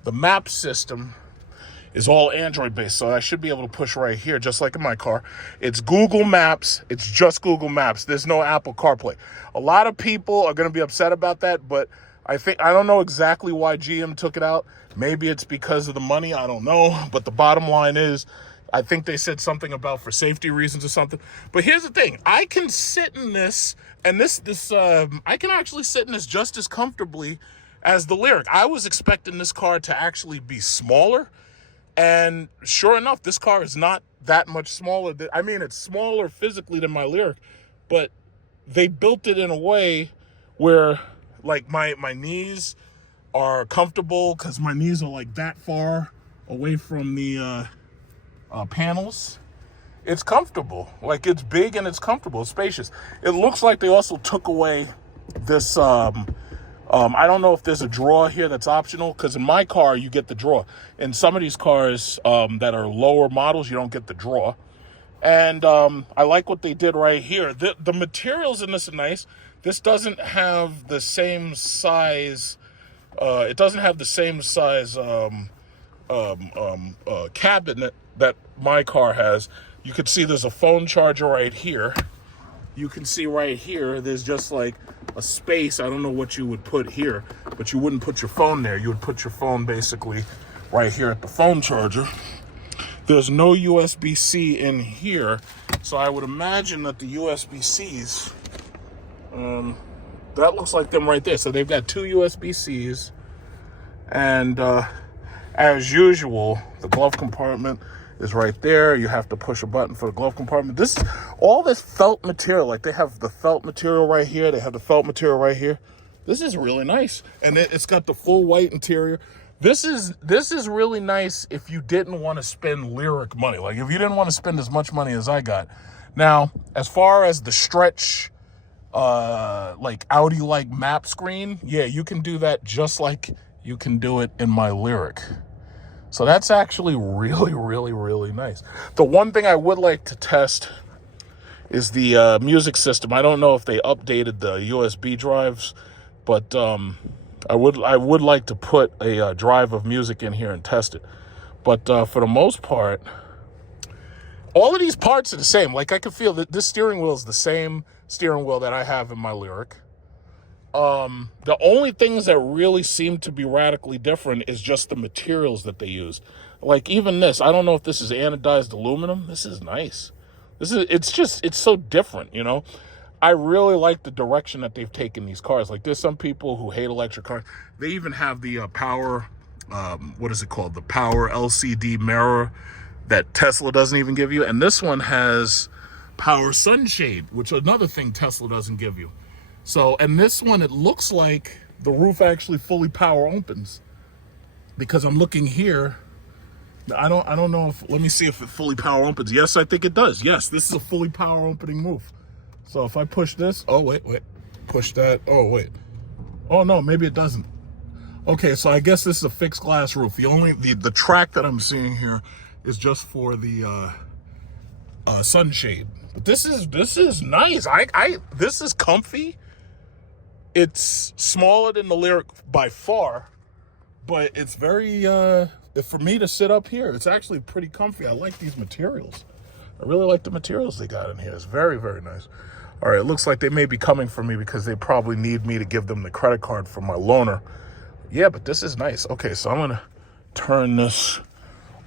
the map system is all Android based. So I should be able to push right here, just like in my car. It's Google Maps. It's just Google Maps. There's no Apple CarPlay. A lot of people are going to be upset about that, but I don't know exactly why GM took it out. Maybe it's because of the money. I don't know. But the bottom line is, I think they said something about for safety reasons or something. But here's the thing. I can sit in this, and I can actually sit in this just as comfortably as the Lyriq. I was expecting this car to actually be smaller. And sure enough, this car is not that much smaller. I mean, it's smaller physically than my Lyriq, but they built it in a way where, like, my knees are comfortable because my knees are like that far away from the panels. It's comfortable. Like, it's big and it's comfortable. It's spacious. It looks like they also took away this... I don't know if there's a drawer here that's optional, because in my car, you get the drawer. In some of these cars that are lower models, you don't get the drawer. And I like what they did right here. The materials in this are nice. This doesn't have the same size. It doesn't have the same size cabinet that my car has. You can see there's a phone charger right here. You can see right here, there's just like a space. I don't know what you would put here, but you wouldn't put your phone there. You would put your phone basically right here at the phone charger. There's no USB-C in here, so I would imagine that the USB-Cs, that looks like them right there. So they've got two USB-Cs, and as usual, the glove compartment is right there. You have to push a button for the glove compartment. All this felt material, like they have the felt material right here. They have the felt material right here. This is really nice. And it's got the full white interior. This is really nice if you didn't want to spend Lyriq money. Like, if you didn't want to spend as much money as I got. Now, as far as the stretch, like Audi-like map screen, yeah, you can do that just like you can do it in my Lyriq. So that's actually really, really, really nice. The one thing I would like to test is the music system. I don't know if they updated the USB drives, but I would like to put a drive of music in here and test it. But for the most part, all of these parts are the same. Like, I can feel that this steering wheel is the same steering wheel that I have in my Lyriq. The only things that really seem to be radically different is just the materials that they use. Like, even this, I don't know if this is anodized aluminum. This is nice. It's so different, you know? I really like the direction that they've taken these cars. Like, there's some people who hate electric cars. They even have the power, what is it called? The power LCD mirror that Tesla doesn't even give you. And this one has power sunshade, which is another thing Tesla doesn't give you. So, and this one, it looks like the roof actually fully power opens, because I'm looking here. I don't know if, let me see if it fully power opens. Yes, I think it does. Yes, this is a fully power opening roof. So if I push this, oh, wait, push that. Oh, wait. Oh, no, maybe it doesn't. Okay, so I guess this is a fixed glass roof. The track that I'm seeing here is just for the sunshade. But this is nice. This is comfy. It's smaller than the Lyriq by far, but it's very, for me to sit up here, it's actually pretty comfy. I like these materials. I really like the materials they got in here. It's very, very nice. All right, it looks like they may be coming for me because they probably need me to give them the credit card for my loaner. Yeah, but this is nice. Okay, so I'm going to turn this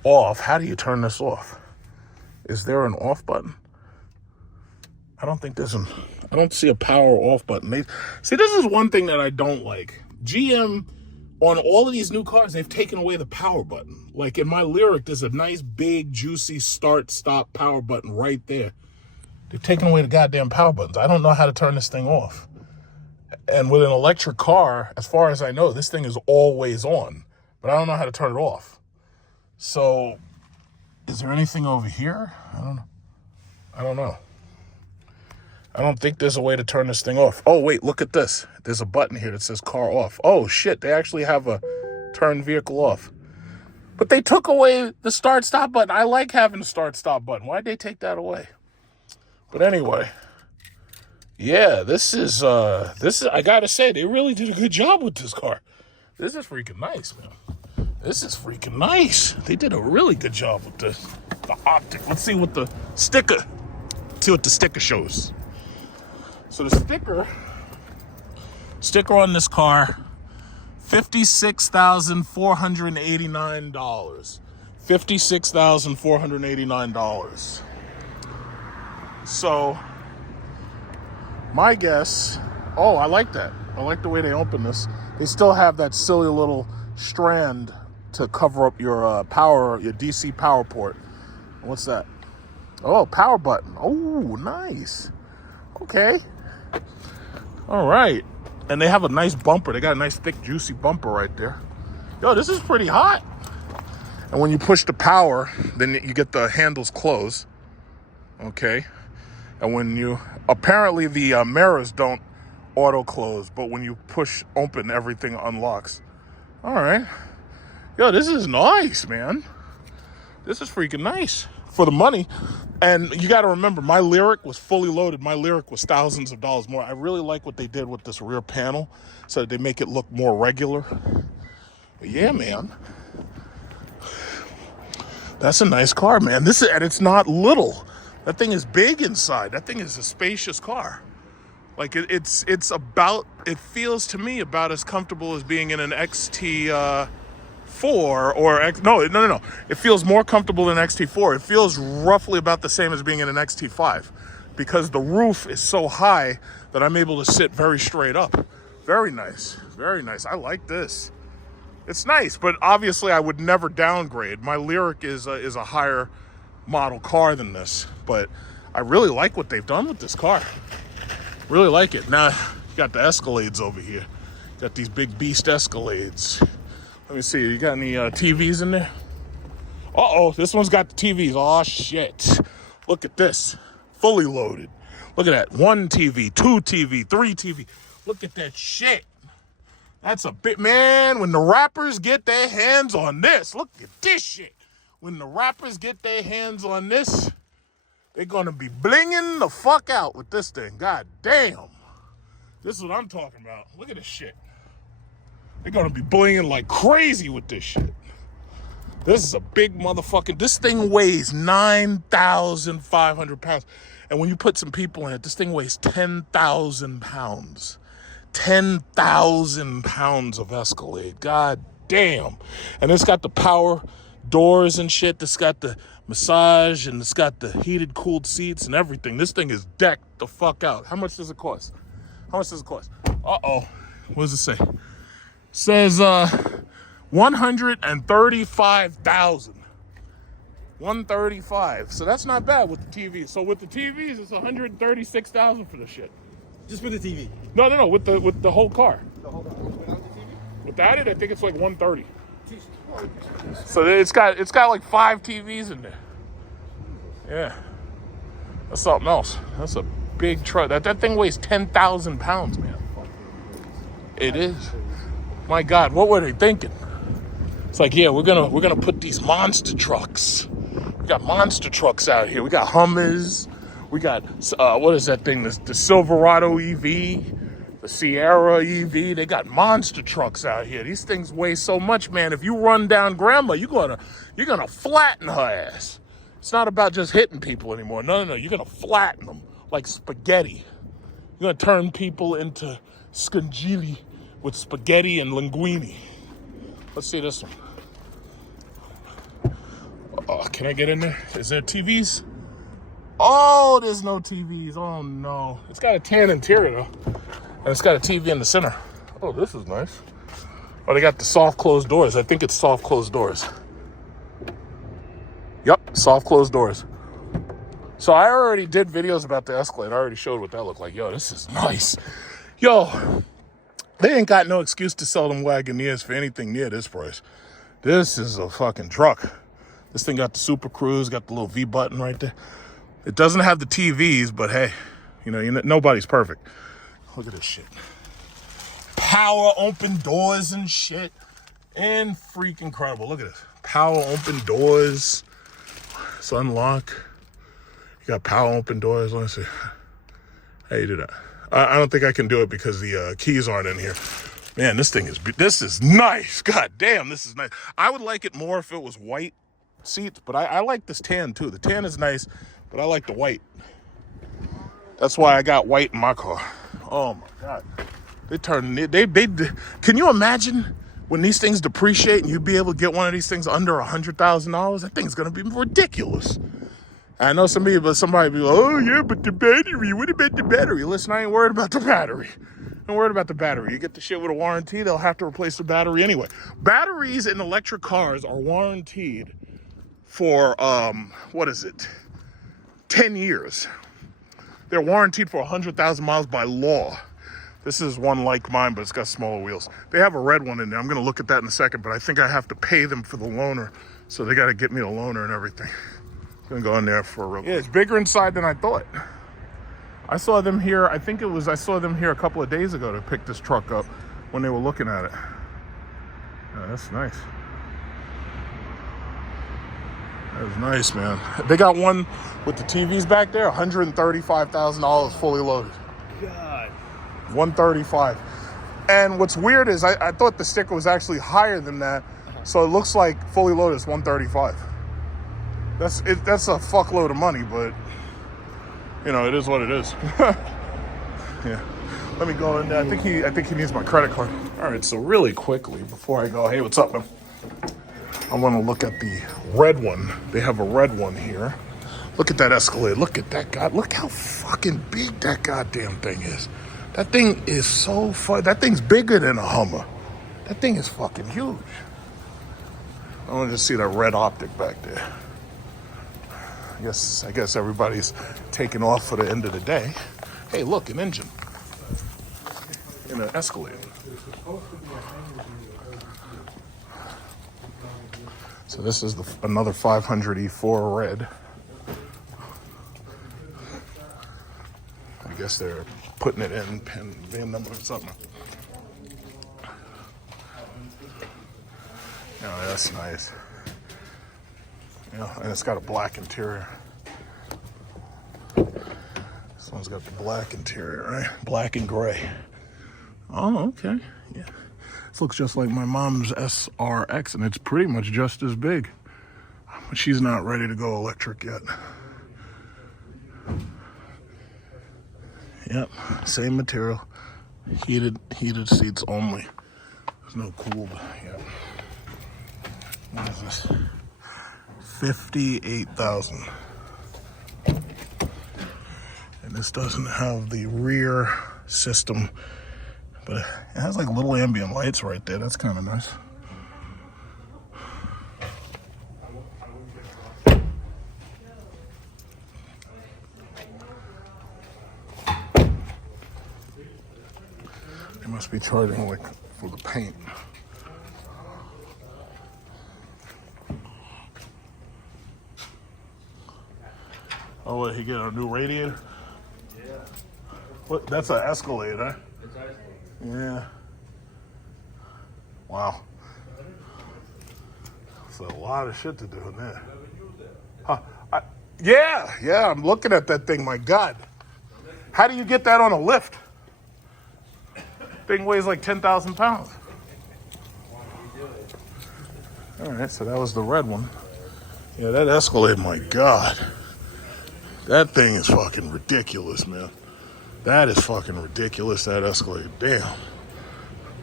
off. How do you turn this off? Is there an off button? I don't see a power off button. See, this is one thing that I don't like. GM on all of these new cars, they've taken away the power button. Like in my Lyriq, there's a nice, big, juicy start-stop power button right there. They've taken away the goddamn power buttons. I don't know how to turn this thing off. And with an electric car, as far as I know, this thing is always on. But I don't know how to turn it off. So, is there anything over here? I don't know. I don't think there's a way to turn this thing off. Oh, wait, look at this. There's a button here that says car off. Oh, shit, they actually have a turn vehicle off. But they took away the start-stop button. I like having the start-stop button. Why'd they take that away? But anyway, yeah, this is, I gotta say, they really did a good job with this car. This is freaking nice, man. This is freaking nice. They did a really good job with this. The Optiq. Let's see what the sticker shows. So the sticker on this car, $56,489. $56,489. So my guess, oh, I like that. I like the way they open this. They still have that silly little strand to cover up your power, your DC power port. What's that? Oh, power button. Oh, nice. Okay. All right. And they have a nice bumper. They got a nice, thick, juicy bumper right there. Yo, this is pretty hot. And when you push the power, then you get the handles closed. Okay. And when you, apparently the mirrors don't auto close, but when you push open, everything unlocks. All right. Yo, this is nice, man. This is freaking nice for the money. And you got to remember, my Lyriq was fully loaded. My Lyriq was thousands of dollars more. I really like what they did with this rear panel so that they make it look more regular. But yeah, man. That's a nice car, man. And it's not little. That thing is big inside. That thing is a spacious car. Like it feels to me about as comfortable as being in an XT4 no. It feels more comfortable than XT4. It feels roughly about the same as being in an XT5 because the roof is so high that I'm able to sit very straight up. Very nice. Very nice. I like this. It's nice, but obviously I would never downgrade. My Lyriq is a higher model car than this, but I really like what they've done with this car. Really like it. Now, you got the Escalades over here. Got these big beast Escalades. Let me see, you got any TVs in there? Uh-oh, this one's got the TVs. Oh, shit. Look at this. Fully loaded. Look at that. 1 TV, 2 TV, 3 TV. Look at that shit. That's a bit, man, when the rappers get their hands on this, look at this shit. When the rappers get their hands on this, they're going to be blinging the fuck out with this thing. God damn. This is what I'm talking about. Look at this shit. They're going to be blinging like crazy with this shit. This is a big motherfucking... This thing weighs 9,500 pounds. And when you put some people in it, this thing weighs 10,000 pounds. 10,000 pounds of Escalade. God damn. And it's got the power doors and shit. It's got the massage and it's got the heated, cooled seats and everything. This thing is decked the fuck out. How much does it cost? How much does it cost? Uh-oh. What does it say? It says 135,000. 135. So that's not bad with the TV. So with the TVs, it's 136,000 for the shit. Just with the TV? No. With the whole car. The whole car. Without the TV? Without it, I think it's like 130. So it's got like 5 TVs in there. Yeah. That's something else. That's a big truck. That thing weighs 10,000 pounds, man. It is. My God, what were they thinking? It's like, yeah, we're gonna put these monster trucks. We got monster trucks out here. We got Hummers. We got what is that thing? The Silverado EV, the Sierra EV. They got monster trucks out here. These things weigh so much, man. If you run down grandma, you're gonna flatten her ass. It's not about just hitting people anymore. No. You're gonna flatten them like spaghetti. You're gonna turn people into scungili with spaghetti and linguine. Let's see this one. Can I get in there? Is there TVs? Oh, there's no TVs. Oh, no. It's got a tan interior, though. And it's got a TV in the center. Oh, this is nice. Oh, they got the soft closed doors. I think it's soft closed doors. Yep, soft closed doors. So I already did videos about the Escalade. I already showed what that looked like. Yo, this is nice. Yo, they ain't got no excuse to sell them Wagoneers for anything near this price. This is a fucking truck. This thing got the Super Cruise, got the little V button right there. It doesn't have the TVs, but hey, you know, nobody's perfect. Look at this shit. Power open doors and shit. And freaking incredible. Look at this. Power open doors. It's unlock. You got power open doors. Let me see. How you do that? I don't think I can do it because the keys aren't in here. Man, this is nice. God damn, this is nice. I would like it more if it was white seats, but I like this tan too. The tan is nice, but I like the white. That's why I got white in my car. Oh my God. Can you imagine when these things depreciate and you'd be able to get one of these things under $100,000? That thing's gonna be ridiculous. I know somebody be like, oh yeah, but the battery, what about the battery? Listen, I ain't worried about the battery. I'm worried about the battery. You get the shit with a warranty, they'll have to replace the battery anyway. Batteries in electric cars are warranted for, 10 years. They're warranted for 100,000 miles by law. This is one like mine, but it's got smaller wheels. They have a red one in there. I'm gonna look at that in a second, but I think I have to pay them for the loaner. So they gotta get me the loaner and everything. I'm gonna go in there for a real quick. Yeah, it's bigger inside than I thought. I saw them here, I saw them here a couple of days ago to pick this truck up when they were looking at it. Yeah, that's nice. That was nice, man. They got one with the TVs back there, $135,000 fully loaded. God. 135. And what's weird is I thought the sticker was actually higher than that, so it looks like fully loaded is 135. That's a fuckload of money, but you know, it is what it is. Yeah. Let me go in there. I think he needs my credit card. All right, so really quickly before I go, hey, what's up, man? I want to look at the red one. They have a red one here. Look at that Escalade. Look at that god. Look how fucking big that goddamn thing is. That thing is so fun. That thing's bigger than a Hummer. That thing is fucking huge. I want to just see that red Optiq back there. I guess everybody's taking off for the end of the day. Hey, look, an engine in an Escalade. So this is another 500 E4 red. I guess they're putting it in VIN number or something. Oh, that's nice. Yeah, and it's got a black interior. This one's got the black interior, right? Black and gray. Oh, okay. Yeah. This looks just like my mom's SRX, and it's pretty much just as big. But she's not ready to go electric yet. Yep, same material. Heated seats only. There's no cooled yet. What is this? 58,000. And this doesn't have the rear system, but it has like little ambient lights right there. That's kind of nice. They must be charging like for the paint. Oh, what, he get a new radiator? Yeah. What? That's an Escalade, huh? It's Escalade. Yeah. Wow. That's a lot of shit to do in there. Huh? Yeah, I'm looking at that thing, my God. How do you get that on a lift? Thing weighs like 10,000 pounds. All right, so that was the red one. Yeah, that Escalade, my God. That thing is fucking ridiculous, man. That is fucking ridiculous, that Escalade. Damn.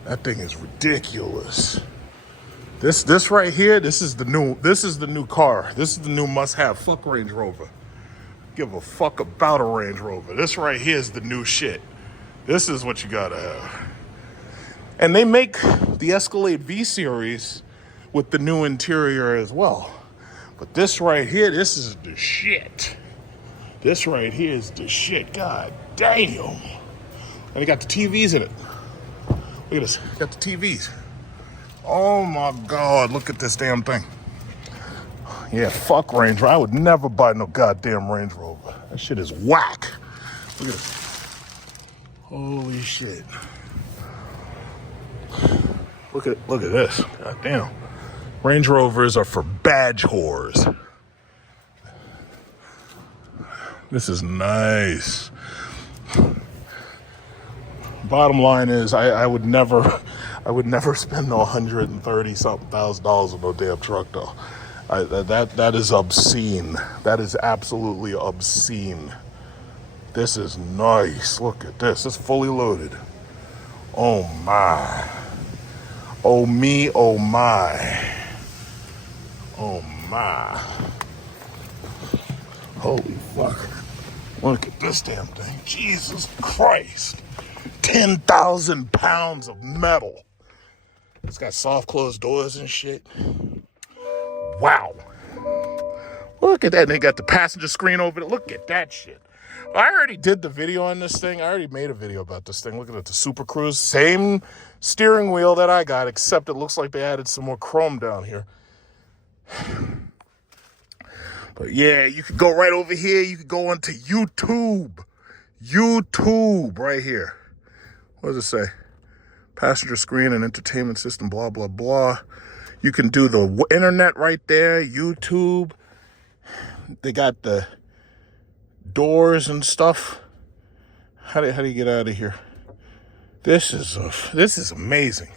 That thing is ridiculous. This right here, this is the new car. This is the new must-have. Fuck Range Rover. Give a fuck about a Range Rover. This right here is the new shit. This is what you gotta have. And they make the Escalade V Series with the new interior as well. But this right here, this is the shit. This right here is the shit. God damn. And they got the TVs in it. Look at this. Got the TVs. Oh my God. Look at this damn thing. Yeah, fuck Range Rover. I would never buy no goddamn Range Rover. That shit is whack. Look at this. Holy shit. Look at this. God damn. Range Rovers are for badge whores. This is nice. Bottom line is, I would never spend no $130,000 on no damn truck though. That is obscene. That is absolutely obscene. This is nice. Look at this. It's fully loaded. Oh my. Oh me. Oh my. Oh my. Holy fuck. Look at this damn thing. Jesus Christ. 10,000 pounds of metal. It's got soft closed doors and shit. Wow. Look at that. And they got the passenger screen over there. Look at that shit. I already did the video on this thing. I already made a video about this thing. Look at it, the Super Cruise. Same steering wheel that I got, except it looks like they added some more chrome down here. But yeah, you could go right over here. You could go onto YouTube. YouTube right here. What does it say? Passenger screen and entertainment system, blah, blah, blah. You can do the internet right there, YouTube. They got the doors and stuff. How do you get out of here? This is amazing.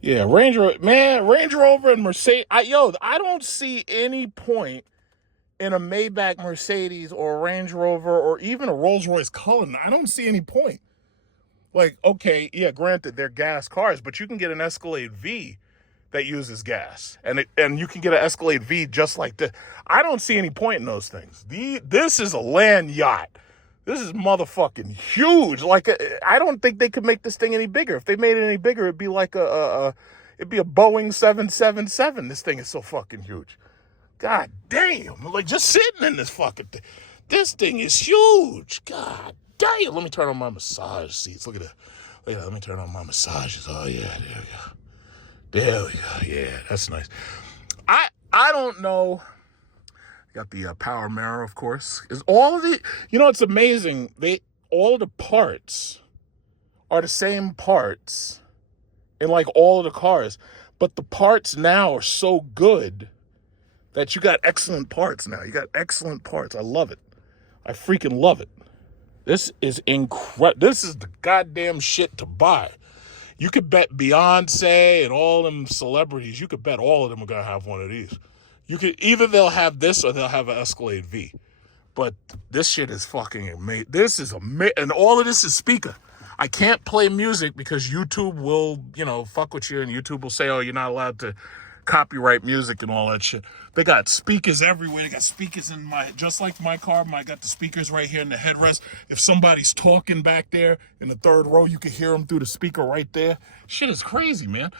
Yeah, Range Rover and Mercedes. I don't see any point in a Maybach Mercedes or a Range Rover or even a Rolls-Royce Cullinan. I don't see any point. Like, okay, yeah, granted, they're gas cars, but you can get an Escalade V that uses gas. And you can get an Escalade V just like this. I don't see any point in those things. This is a land yacht. This is motherfucking huge. Like, I don't think they could make this thing any bigger. If they made it any bigger, it'd be like it'd be a Boeing 777. This thing is so fucking huge. God damn. Like, just sitting in this fucking thing. This thing is huge. God damn. Let me turn on my massage seats. Look at that. Let me turn on my massages. Oh, yeah, there we go. There we go. Yeah, that's nice. I don't know. Got the power mirror, of course. Is all of the, it's amazing. All the parts are the same parts in like all of the cars, but the parts now are so good that you got excellent parts now. You got excellent parts. I love it. I freaking love it. This is incredible. This is the goddamn shit to buy. You could bet Beyonce and all them celebrities, you could bet all of them are going to have one of these. Either they'll have this or they'll have an Escalade V. But this shit is fucking amazing. This is amazing. And all of this is speaker. I can't play music because YouTube will, fuck with you, and YouTube will say, oh, you're not allowed to copyright music and all that shit. They got speakers everywhere. They got speakers in just like my car. I got the speakers right here in the headrest. If somebody's talking back there in the third row, you can hear them through the speaker right there. Shit is crazy, man.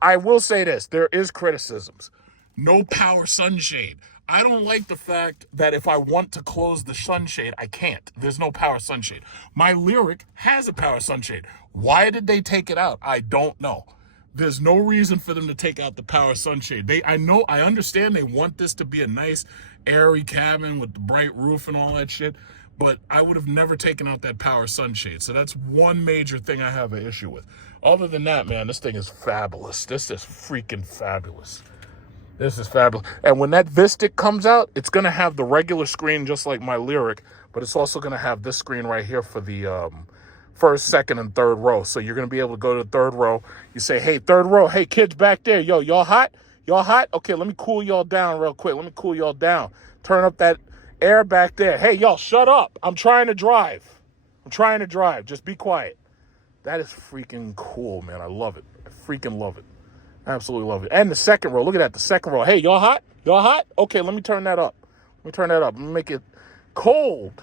I will say this, there is criticisms. No power sunshade. I don't like the fact that if I want to close the sunshade, I can't. There's no power sunshade. My Lyriq has a power sunshade. Why did they take it out? I don't know. There's no reason for them to take out the power sunshade. I understand they want this to be a nice, airy cabin with the bright roof and all that shit, but I would have never taken out that power sunshade. So that's one major thing I have an issue with. Other than that, man, this thing is fabulous. This is freaking fabulous. This is fabulous. And when that Optiq comes out, it's going to have the regular screen just like my Lyriq, but it's also going to have this screen right here for the first, second, and third row. So you're going to be able to go to the third row. You say, hey, third row, hey, kids back there. Yo, y'all hot? Y'all hot? Okay, let me cool y'all down real quick. Let me cool y'all down. Turn up that air back there. Hey, y'all, shut up. I'm trying to drive. Just be quiet. That is freaking cool, man. I love it. I freaking love it. Absolutely love it. And the second row. Look at that. The second row. Hey, y'all hot? Y'all hot? Okay, let me turn that up. Let me make it cold.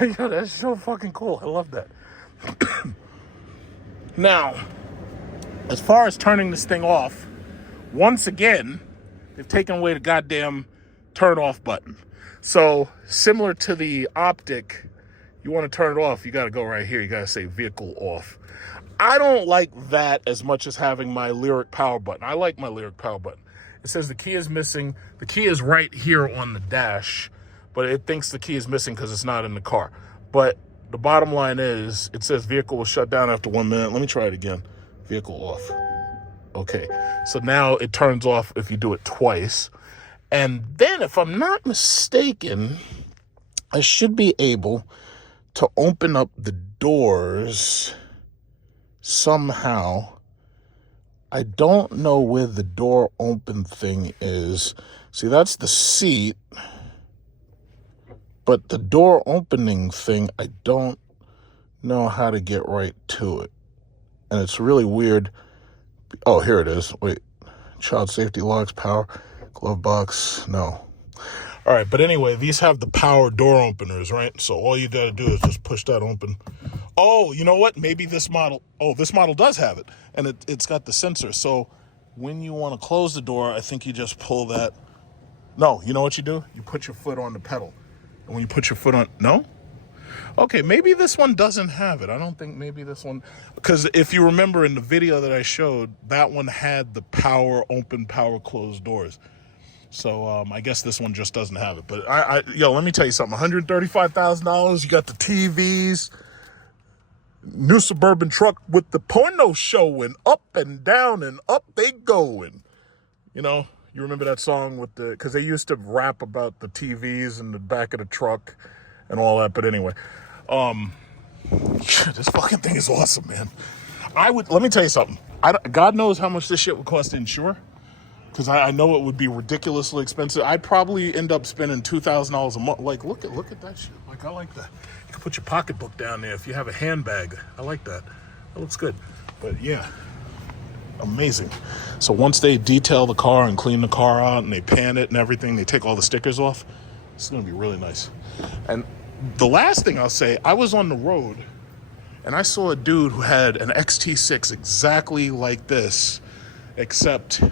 Yo, that's so fucking cool. I love that. Now, as far as turning this thing off, once again, they've taken away the goddamn turn off button. So similar to the Optiq, you want to turn it off, you got to go right here. You got to say vehicle off. I don't like that as much as having my Lyriq power button. I like my Lyriq power button. It says the key is missing. The key is right here on the dash, but it thinks the key is missing because it's not in the car. But the bottom line is, it says vehicle will shut down after 1 minute. Let me try it again. Vehicle off. Okay, so now it turns off if you do it twice. And then, if I'm not mistaken, I should be able to open up the doors somehow. I don't know where the door open thing is. See, that's the seat. But the door opening thing, I don't know how to get right to it. And it's really weird. Oh, here it is. Wait. Child safety locks, power, glove box. No. All right, but anyway, these have the power door openers, right? So all you got to do is just push that open. Oh, you know what? Maybe this model. Oh, this model does have it. And it's got the sensor. So when you want to close the door, I think you just pull that. No, you know what you do? You put your foot on the pedal. And when you put your foot on, no? Okay, maybe this one doesn't have it. I don't think maybe this one, because if you remember in the video that I showed, that one had the power open, power closed doors. So I guess this one just doesn't have it. But yo, let me tell you something. $135,000. You got the TVs, new Suburban truck with the porno showing, up and down and up they going. You know, you remember that song with the, because they used to rap about the TVs in the back of the truck and all that. But anyway, this fucking thing is awesome, man. Let me tell you something. God knows how much this shit would cost to insure, because I know it would be ridiculously expensive. I'd probably end up spending $2,000 a month. Like, look at that shit. Like, I like that. You can put your pocketbook down there if you have a handbag. I like that. That looks good. But yeah, amazing. So once they detail the car and clean the car out and they pan it and everything, they take all the stickers off. It's going to be really nice. And the last thing I'll say, I was on the road and I saw a dude who had an XT6 exactly like this, except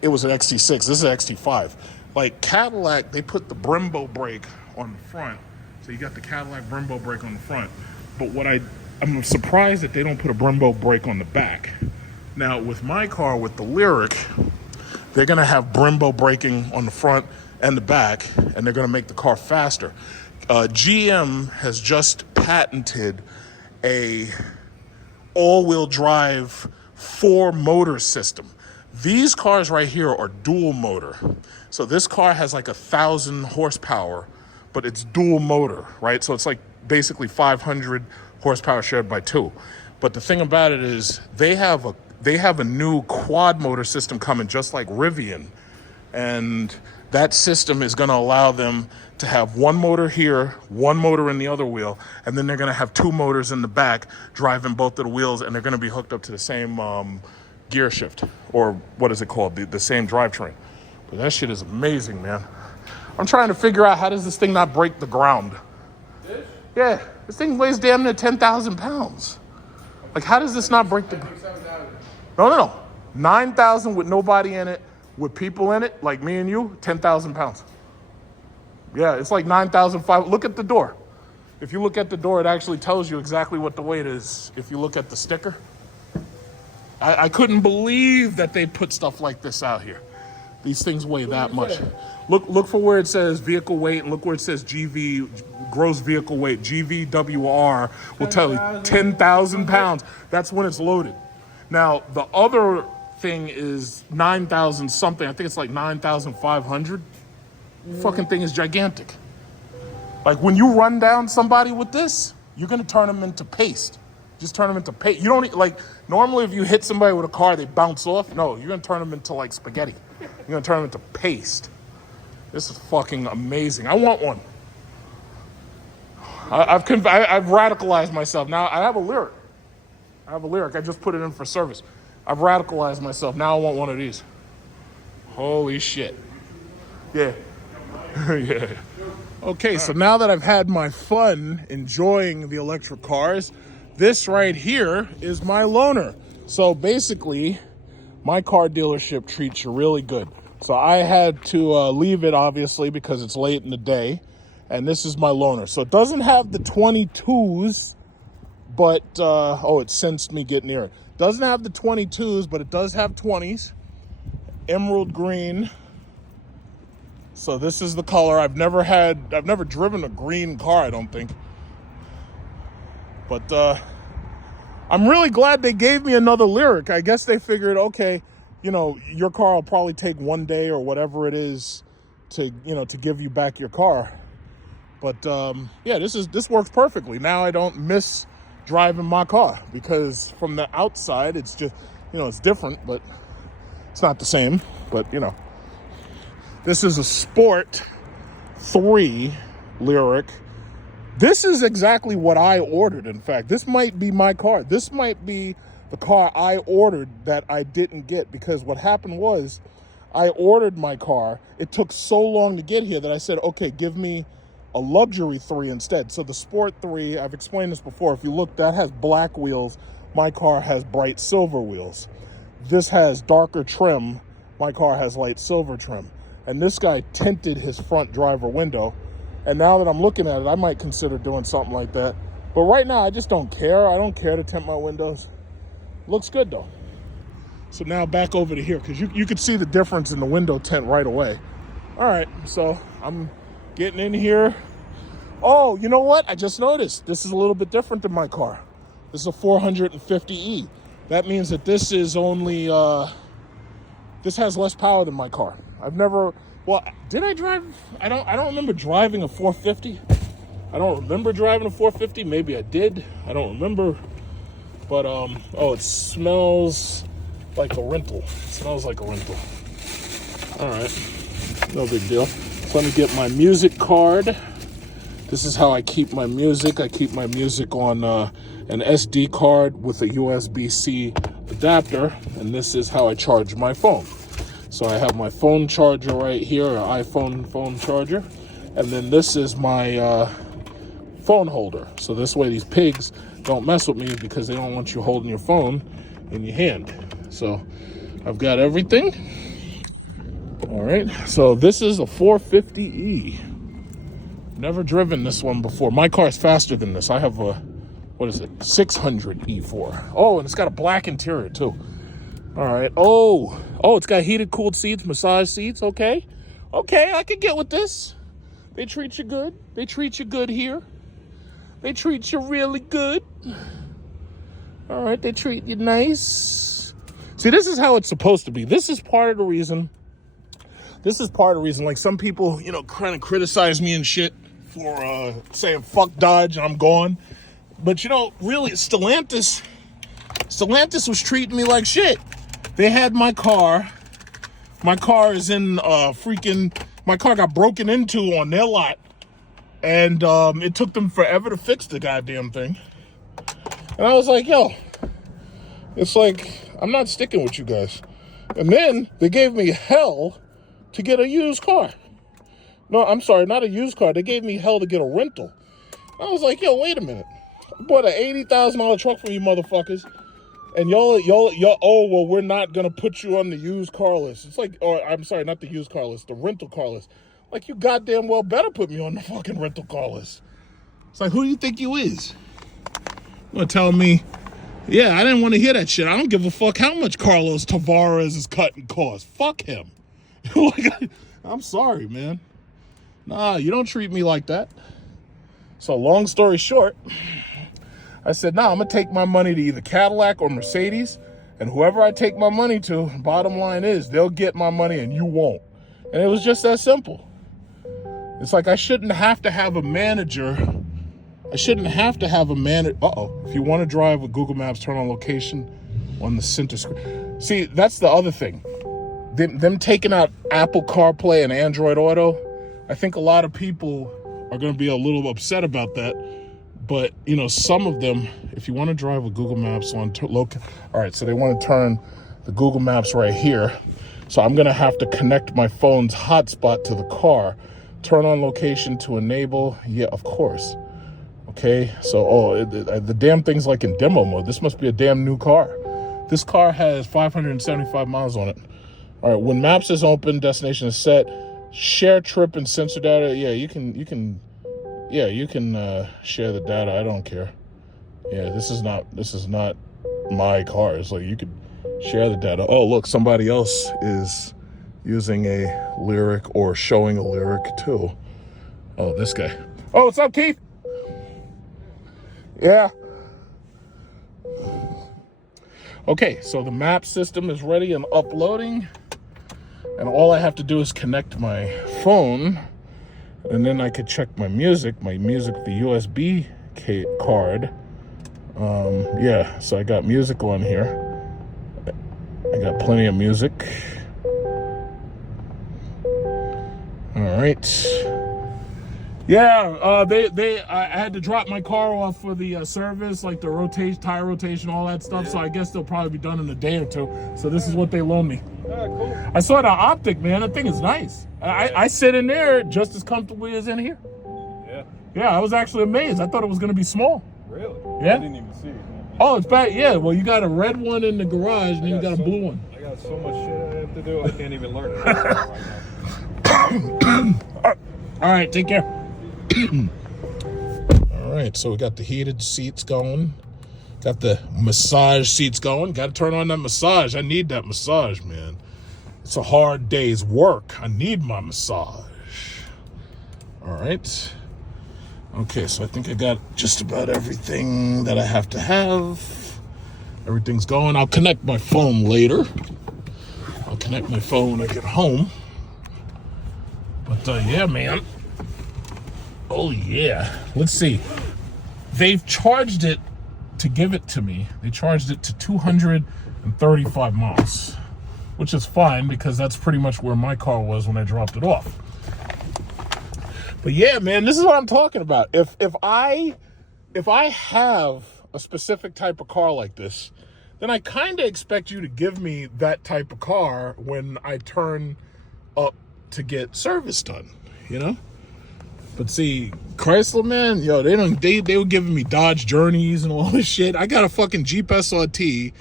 it was an XT6. This is an XT5. Like Cadillac, they put the Brembo brake on the front. So you got the Cadillac Brembo brake on the front. But I'm surprised that they don't put a Brembo brake on the back. Now with my car, with the Lyriq, they're gonna have Brembo braking on the front and the back, and they're gonna make the car faster. GM has just patented a all-wheel drive 4-motor system. These cars right here are dual motor. So this car has like 1,000 horsepower, but it's dual motor, right? So it's like basically 500 horsepower shared by 2. But the thing about it is they have a new quad motor system coming, just like Rivian. And that system is gonna allow them to have one motor here, one motor in the other wheel, and then they're gonna have 2 motors in the back driving both of the wheels, and they're gonna be hooked up to the same gear shift, or what is it called, the same drivetrain. But that shit is amazing, man. I'm trying to figure out, how does this thing not break the ground? This? Yeah, this thing weighs damn near 10,000 pounds. Like, how does this not break the ground? No. 9,000 with nobody in it, with people in it, like me and you, 10,000 pounds. Yeah, it's like 9,500. Look at the door. If you look at the door, it actually tells you exactly what the weight is. If you look at the sticker, I couldn't believe that they put stuff like this out here. These things weigh that much. Look for where it says vehicle weight, and look where it says GV, gross vehicle weight. GVWR will tell you 10,000 pounds. That's when it's loaded. Now, the other thing is 9,000 something. I think it's like 9,500. Fucking thing is gigantic. Like, when you run down somebody with this, you're gonna turn them into paste. Just turn them into paste. You don't, like, normally if you hit somebody with a car, they bounce off. No, you're gonna turn them into like spaghetti. You're gonna turn them into paste. This is fucking amazing. I want one. I've radicalized myself. Now I have a Lyriq. I just put it in for service. I've radicalized myself. Now I want one of these. Holy shit. Yeah. Yeah. Okay, so now that I've had my fun enjoying the electric cars, this right here is my loaner. So basically, my car dealership treats you really good. So I had to leave it, obviously, because it's late in the day. And this is my loaner. So it doesn't have the 22s, but, it sensed me getting near it. Doesn't have the 22s, but it does have 20s. Emerald green. So this is the color. I've never driven a green car, I don't think. But I'm really glad they gave me another Lyriq. I guess they figured, okay, your car will probably take one day or whatever it is to give you back your car. But this works perfectly. Now I don't miss driving my car because from the outside it's just, it's different, but it's not the same. But this is a Sport 3 Lyriq. This is exactly what I ordered, in fact. This might be my car. This might be the car I ordered that I didn't get, because what happened was I ordered my car. It took so long to get here that I said, okay, give me a luxury 3 instead. So the Sport 3, I've explained this before. If you look, that has black wheels. My car has bright silver wheels. This has darker trim. My car has light silver trim. And this guy tinted his front driver window. And now that I'm looking at it, I might consider doing something like that. But right now, I just don't care. I don't care to tint my windows. Looks good, though. So now back over to here, because you could see the difference in the window tint right away. All right, so I'm getting in here. Oh, you know what? I just noticed. This is a little bit different than my car. This is a 450E. That means that this is only, this has less power than my car. I've never... Well, did I drive? I don't remember driving a 450. I don't remember driving a 450. Maybe I did. I don't remember. But it smells like a rental. It smells like a rental. All right, no big deal. So let me get my music card. This is how I keep my music. I keep my music on an SD card with a USB-C adapter, and this is how I charge my phone. So I have my phone charger right here, an iPhone phone charger. And then this is my phone holder. So this way these pigs don't mess with me because they don't want you holding your phone in your hand. So I've got everything. All right. So this is a 450E. Never driven this one before. My car is faster than this. I have a, 600 E4. Oh, and it's got a black interior too. All right. Oh, it's got heated, cooled seats, massage seats. Okay, I could get with this. They treat you good. They treat you good here. They treat you really good. All right, they treat you nice. See, this is how it's supposed to be. This is part of the reason. Like some people, kind of criticize me and shit for saying fuck Dodge and I'm gone. But really, Stellantis was treating me like shit. They had my car. My car is in my car got broken into on their lot. And it took them forever to fix the goddamn thing. And I was like, yo, it's like, I'm not sticking with you guys. And then they gave me hell to get a used car. No, I'm sorry, not a used car. They gave me hell to get a rental. I was like, yo, wait a minute. I bought an $80,000 truck from you motherfuckers. And y'all, well, we're not going to put you on the used car list. It's like, or I'm sorry, not the used car list, the rental car list. Like, you goddamn well better put me on the fucking rental car list. It's like, who do you think you is? You're telling me, yeah, I didn't want to hear that shit. I don't give a fuck how much Carlos Tavares is cutting costs. Fuck him. Like, I'm sorry, man. Nah, you don't treat me like that. So long story short, I said, nah, I'm going to take my money to either Cadillac or Mercedes, and whoever I take my money to, bottom line is, they'll get my money and you won't. And it was just that simple. It's like I shouldn't have to have a manager. If you want to drive with Google Maps, turn on location on the center screen. See, that's the other thing. Them taking out Apple CarPlay and Android Auto, I think a lot of people are going to be a little upset about that. But, some of them, if you want to drive with Google Maps on all right, so they want to turn the Google Maps right here. So I'm going to have to connect my phone's hotspot to the car, turn on location to enable. Yeah, of course. Okay, so, the damn thing's like in demo mode. This must be a damn new car. This car has 575 miles on it. All right, when maps is open, destination is set, share trip and sensor data. Yeah, you can share the data. I don't care. Yeah, this is not my car. It's like you could share the data. Oh, look, somebody else is using a Lyriq or showing a Lyriq too. Oh, this guy. Oh, what's up, Keith? Yeah. Okay, so the map system is ready and uploading. And all I have to do is connect my phone. And then I could check my music, the USB card. Yeah, so I got music on here. I got plenty of music. All right. Yeah, I had to drop my car off for the service, like the tire rotation, all that stuff. So I guess they'll probably be done in a day or two. So this is what they loaned me. Cool. I saw the Optiq, man. That thing is nice. I sit in there just as comfortably as in here. Yeah. Yeah, I was actually amazed. I thought it was going to be small. Really? Yeah. I didn't even see it. Oh, it's back. Yeah, well, you got a red one in the garage, and then you got a blue one. I got so much shit I have to do, I can't even learn it right now. All right, take care. All right, so we got the heated seats going. Got the massage seats going. Got to turn on that massage. I need that massage, man. It's a hard day's work. I need my massage. All right. Okay, so I think I got just about everything that I have to have. Everything's going. I'll connect my phone later. I'll connect my phone when I get home. But yeah, man. Oh, yeah. Let's see. They've charged it to give it to me. They charged it to 235 miles, which is fine because that's pretty much where my car was when I dropped it off. But yeah, man, this is what I'm talking about. If I have a specific type of car like this, then I kind of expect you to give me that type of car when I turn up to get service done, you know? But see, Chrysler, man, yo, they were giving me Dodge Journeys and all this shit. I got a fucking Jeep SRT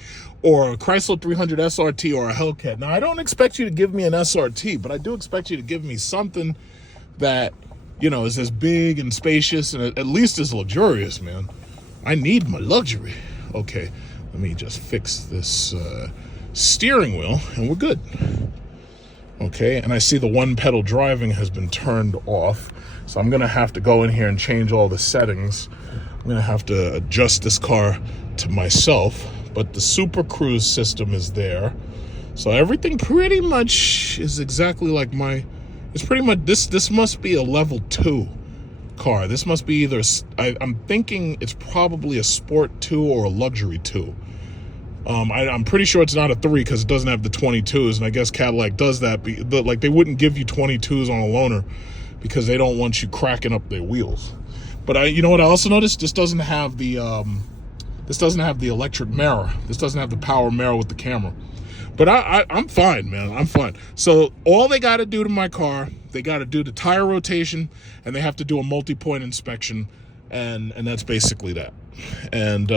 or a Chrysler 300 SRT or a Hellcat. Now, I don't expect you to give me an SRT, but I do expect you to give me something that, you know, is as big and spacious and at least as luxurious, man. I need my luxury. Okay, let me just fix this steering wheel and we're good. Okay, and I see the one pedal driving has been turned off. So I'm gonna have to go in here and change all the settings. I'm gonna have to adjust this car to myself, but the Super Cruise system is there. So everything pretty much is exactly like it's pretty much, this must be a level 2 car. This must be either, I'm thinking it's probably a Sport 2 or a Luxury 2. I'm pretty sure it's not a 3 because it doesn't have the 22s, and I guess Cadillac does that. But like, they wouldn't give you 22s on a loaner because they don't want you cracking up their wheels. But you know what I also noticed? This doesn't have the electric mirror. This doesn't have the power mirror with the camera. But I'm fine, man. I'm fine. So all they got to do to my car, they got to do the tire rotation, and they have to do a multi-point inspection, and that's basically that. And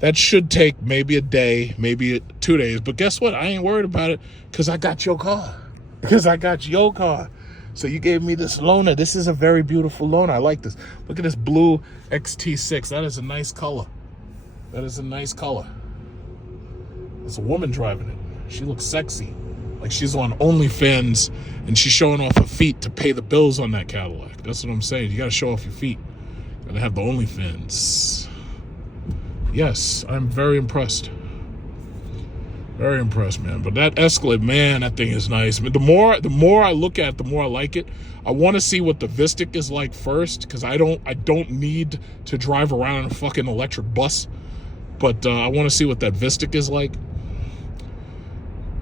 that should take maybe a day, maybe 2 days. But guess what? I ain't worried about it because I got your car. So you gave me this loaner. This is a very beautiful loaner. I like this. Look at this blue XT6. That is a nice color. There's a woman driving it. She looks sexy. Like she's on OnlyFans and she's showing off her feet to pay the bills on that Cadillac. That's what I'm saying. You got to show off your feet. Got to have the OnlyFans. Yes, I'm very impressed. Very impressed, man. But that Escalade, man, that thing is nice. I mean, the more I look at it, the more I like it. I want to see what the Optiq is like first, because I don't need to drive around in a fucking electric bus. But I want to see what that Optiq is like.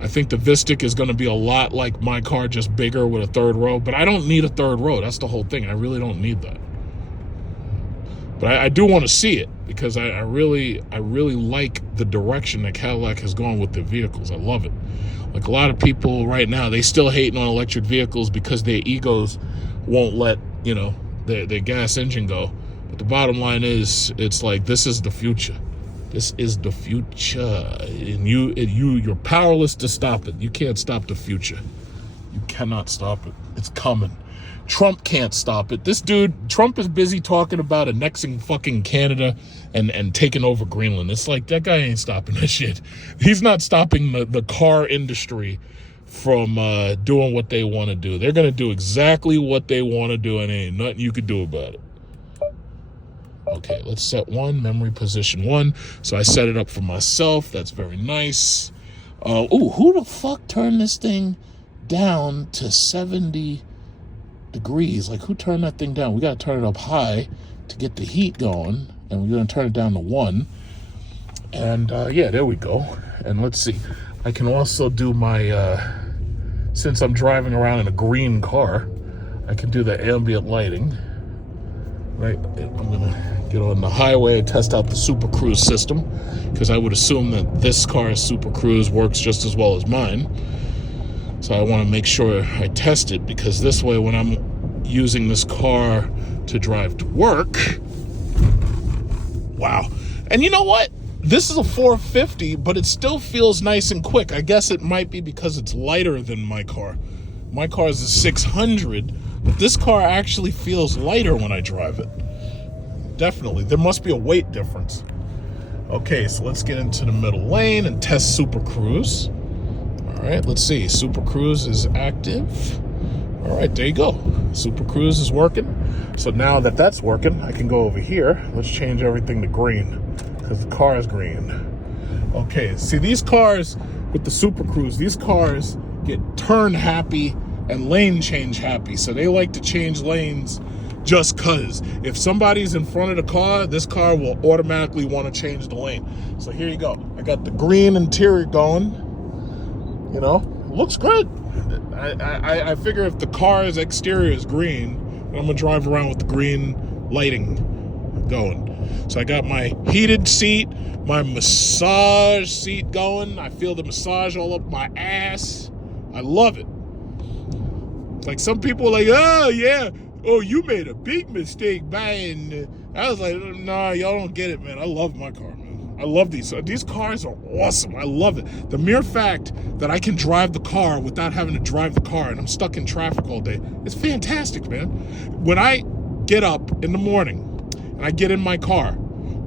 I think the Optiq is going to be a lot like my car, just bigger with a third row. But I don't need a third row. That's the whole thing. I really don't need that. But I do want to see it because I really like the direction that Cadillac has gone with their vehicles. I love it. Like a lot of people right now, they still hating on electric vehicles because their egos won't let, you know, their gas engine go. But the bottom line is, it's like, this is the future. This is the future, and you're powerless to stop it. You can't stop the future. You cannot stop it. It's coming. Trump can't stop it. This dude, Trump is busy talking about annexing fucking Canada and taking over Greenland. It's like, that guy ain't stopping that shit. He's not stopping the car industry from doing what they want to do. They're going to do exactly what they want to do, and ain't nothing you could do about it. Okay, let's set one, memory position 1. So I set it up for myself. That's very nice. Ooh, who the fuck turned this thing down to 70 degrees? Like, who turned that thing down? We got to turn it up high to get the heat going, and we're going to turn it down to 1. And yeah, there we go. And let's see. I can also do my, since I'm driving around in a green car, I can do the ambient lighting. Right, I'm gonna get on the highway and test out the Super Cruise system, because I would assume that this car's Super Cruise works just as well as mine. So I want to make sure I test it, because this way, when I'm using this car to drive to work, wow. And you know what? This is a 450, but it still feels nice and quick. I guess it might be because it's lighter than my car. My car is a 600. But this car actually feels lighter when I drive it. Definitely. There must be a weight difference. Okay, so let's get into the middle lane and test Super Cruise. All right, let's see. Super Cruise is active. All right, there you go. Super Cruise is working. So now that that's working, I can go over here. Let's change everything to green, because the car is green. Okay, see, these cars with the Super Cruise, these cars get turn happy and lane change happy. So they like to change lanes just cause. If somebody's in front of the car, this car will automatically want to change the lane. So here you go. I got the green interior going. You know, looks good. I figure if the car's exterior is green, I'm gonna drive around with the green lighting going. So I got my heated seat, my massage seat going. I feel the massage all up my ass. I love it. Like, some people are like, oh yeah, oh, you made a big mistake buying. I was like, nah, y'all don't get it, man. I love my car, man. I love these. These cars are awesome. I love it. The mere fact that I can drive the car without having to drive the car, and I'm stuck in traffic all day, it's fantastic, man. When I get up in the morning and I get in my car,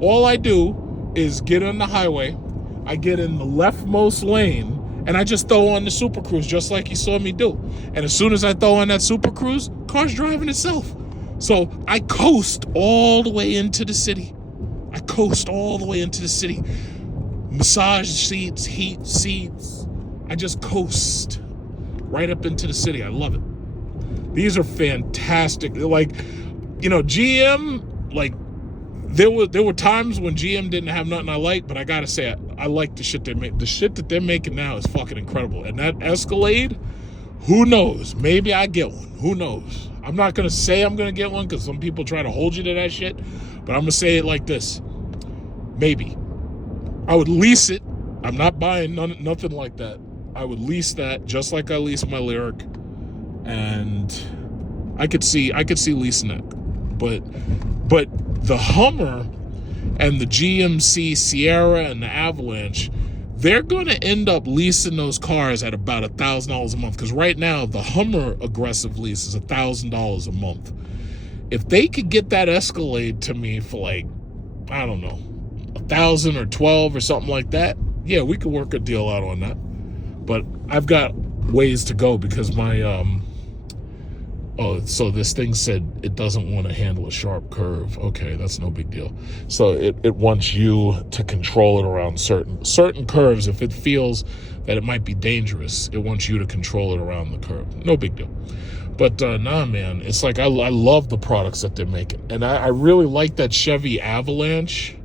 all I do is get on the highway, I get in the leftmost lane, and I just throw on the Super Cruise, just like you saw me do. And as soon as I throw on that Super Cruise, car's driving itself. So I coast all the way into the city. I coast all the way into the city. Massage seats, heat seats. I just coast right up into the city. I love it. These are fantastic. Like, you know, GM, like, there were times when GM didn't have nothing I like, but I gotta say, I like the shit they make. The shit that they're making now is fucking incredible. And that Escalade, who knows? Maybe I get one. Who knows? I'm not gonna say I'm gonna get one, because some people try to hold you to that shit. But I'm gonna say it like this: maybe. I would lease it. I'm not buying nothing like that. I would lease that, just like I lease my Lyriq, and I could see leasing it. But the Hummer and the GMC Sierra and the Avalanche, they're going to end up leasing those cars at about $1,000 a month, because right now the Hummer aggressive lease is $1,000 a month. If they could get that Escalade to me for, like, I don't know, 1,000 or 12 or something like that, yeah, we could work a deal out on that. But I've got ways to go, because my oh, so this thing said it doesn't want to handle a sharp curve. Okay, that's no big deal. So it wants you to control it around certain curves. If it feels that it might be dangerous, it wants you to control it around the curve. No big deal. But nah, man, it's like I love the products that they're making. And I really like that Chevy Avalanche.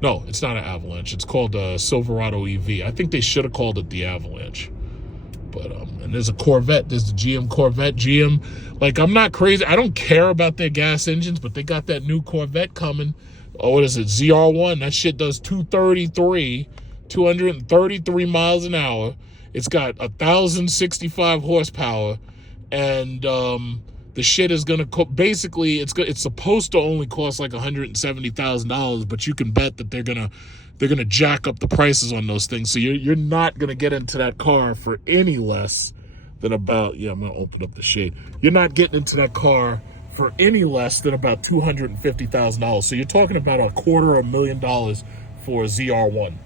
No, it's not an Avalanche. It's called a Silverado EV. I think they should have called it the Avalanche. But and there's a Corvette. There's the GM Corvette. GM, like, I'm not crazy. I don't care about their gas engines, but they got that new Corvette coming. Oh, what is it? ZR1. That shit does 233 miles an hour. It's got 1,065 horsepower, and the shit is gonna basically it's supposed to only cost like $170,000, but you can bet that they're gonna jack up the prices on those things. So you're not gonna get into that car for any less than about, I'm gonna open up the shade. You're not getting into that car for any less than about $250,000. So you're talking about $250,000 for a ZR1.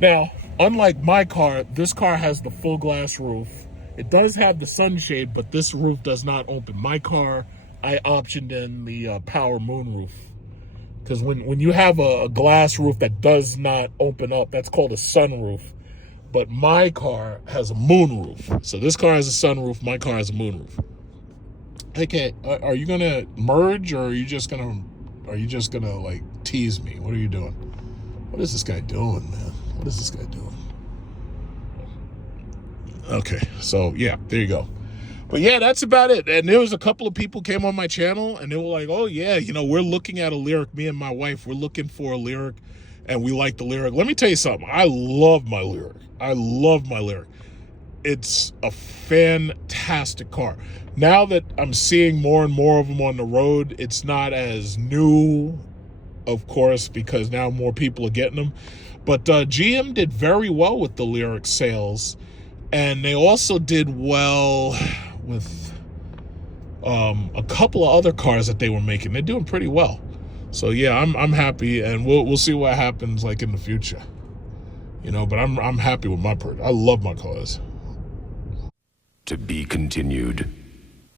Now, unlike my car, this car has the full glass roof. It does have the sunshade, but this roof does not open. My car, I optioned in the power moonroof. Because when you have a glass roof that does not open up, that's called a sunroof. But my car has a moonroof. So this car has a sunroof, my car has a moonroof. Okay, are you gonna merge, or are you just gonna like tease me? What are you doing? What is this guy doing, man? What is this guy doing? Okay, so yeah, there you go. But yeah, that's about it. And there was a couple of people came on my channel and they were like, oh yeah, we're looking at a Lyriq. Me and my wife, we're looking for a Lyriq and we like the Lyriq. Let me tell you something. I love my Lyriq. I love my Lyriq. It's a fantastic car. Now that I'm seeing more and more of them on the road, it's not as new, of course, because now more people are getting them. But GM did very well with the Lyriq sales. And they also did well with a couple of other cars that they were making. They're doing pretty well. So yeah, I'm happy, and we'll see what happens like in the future. But I'm happy with my purchase. I love my cars. To be continued.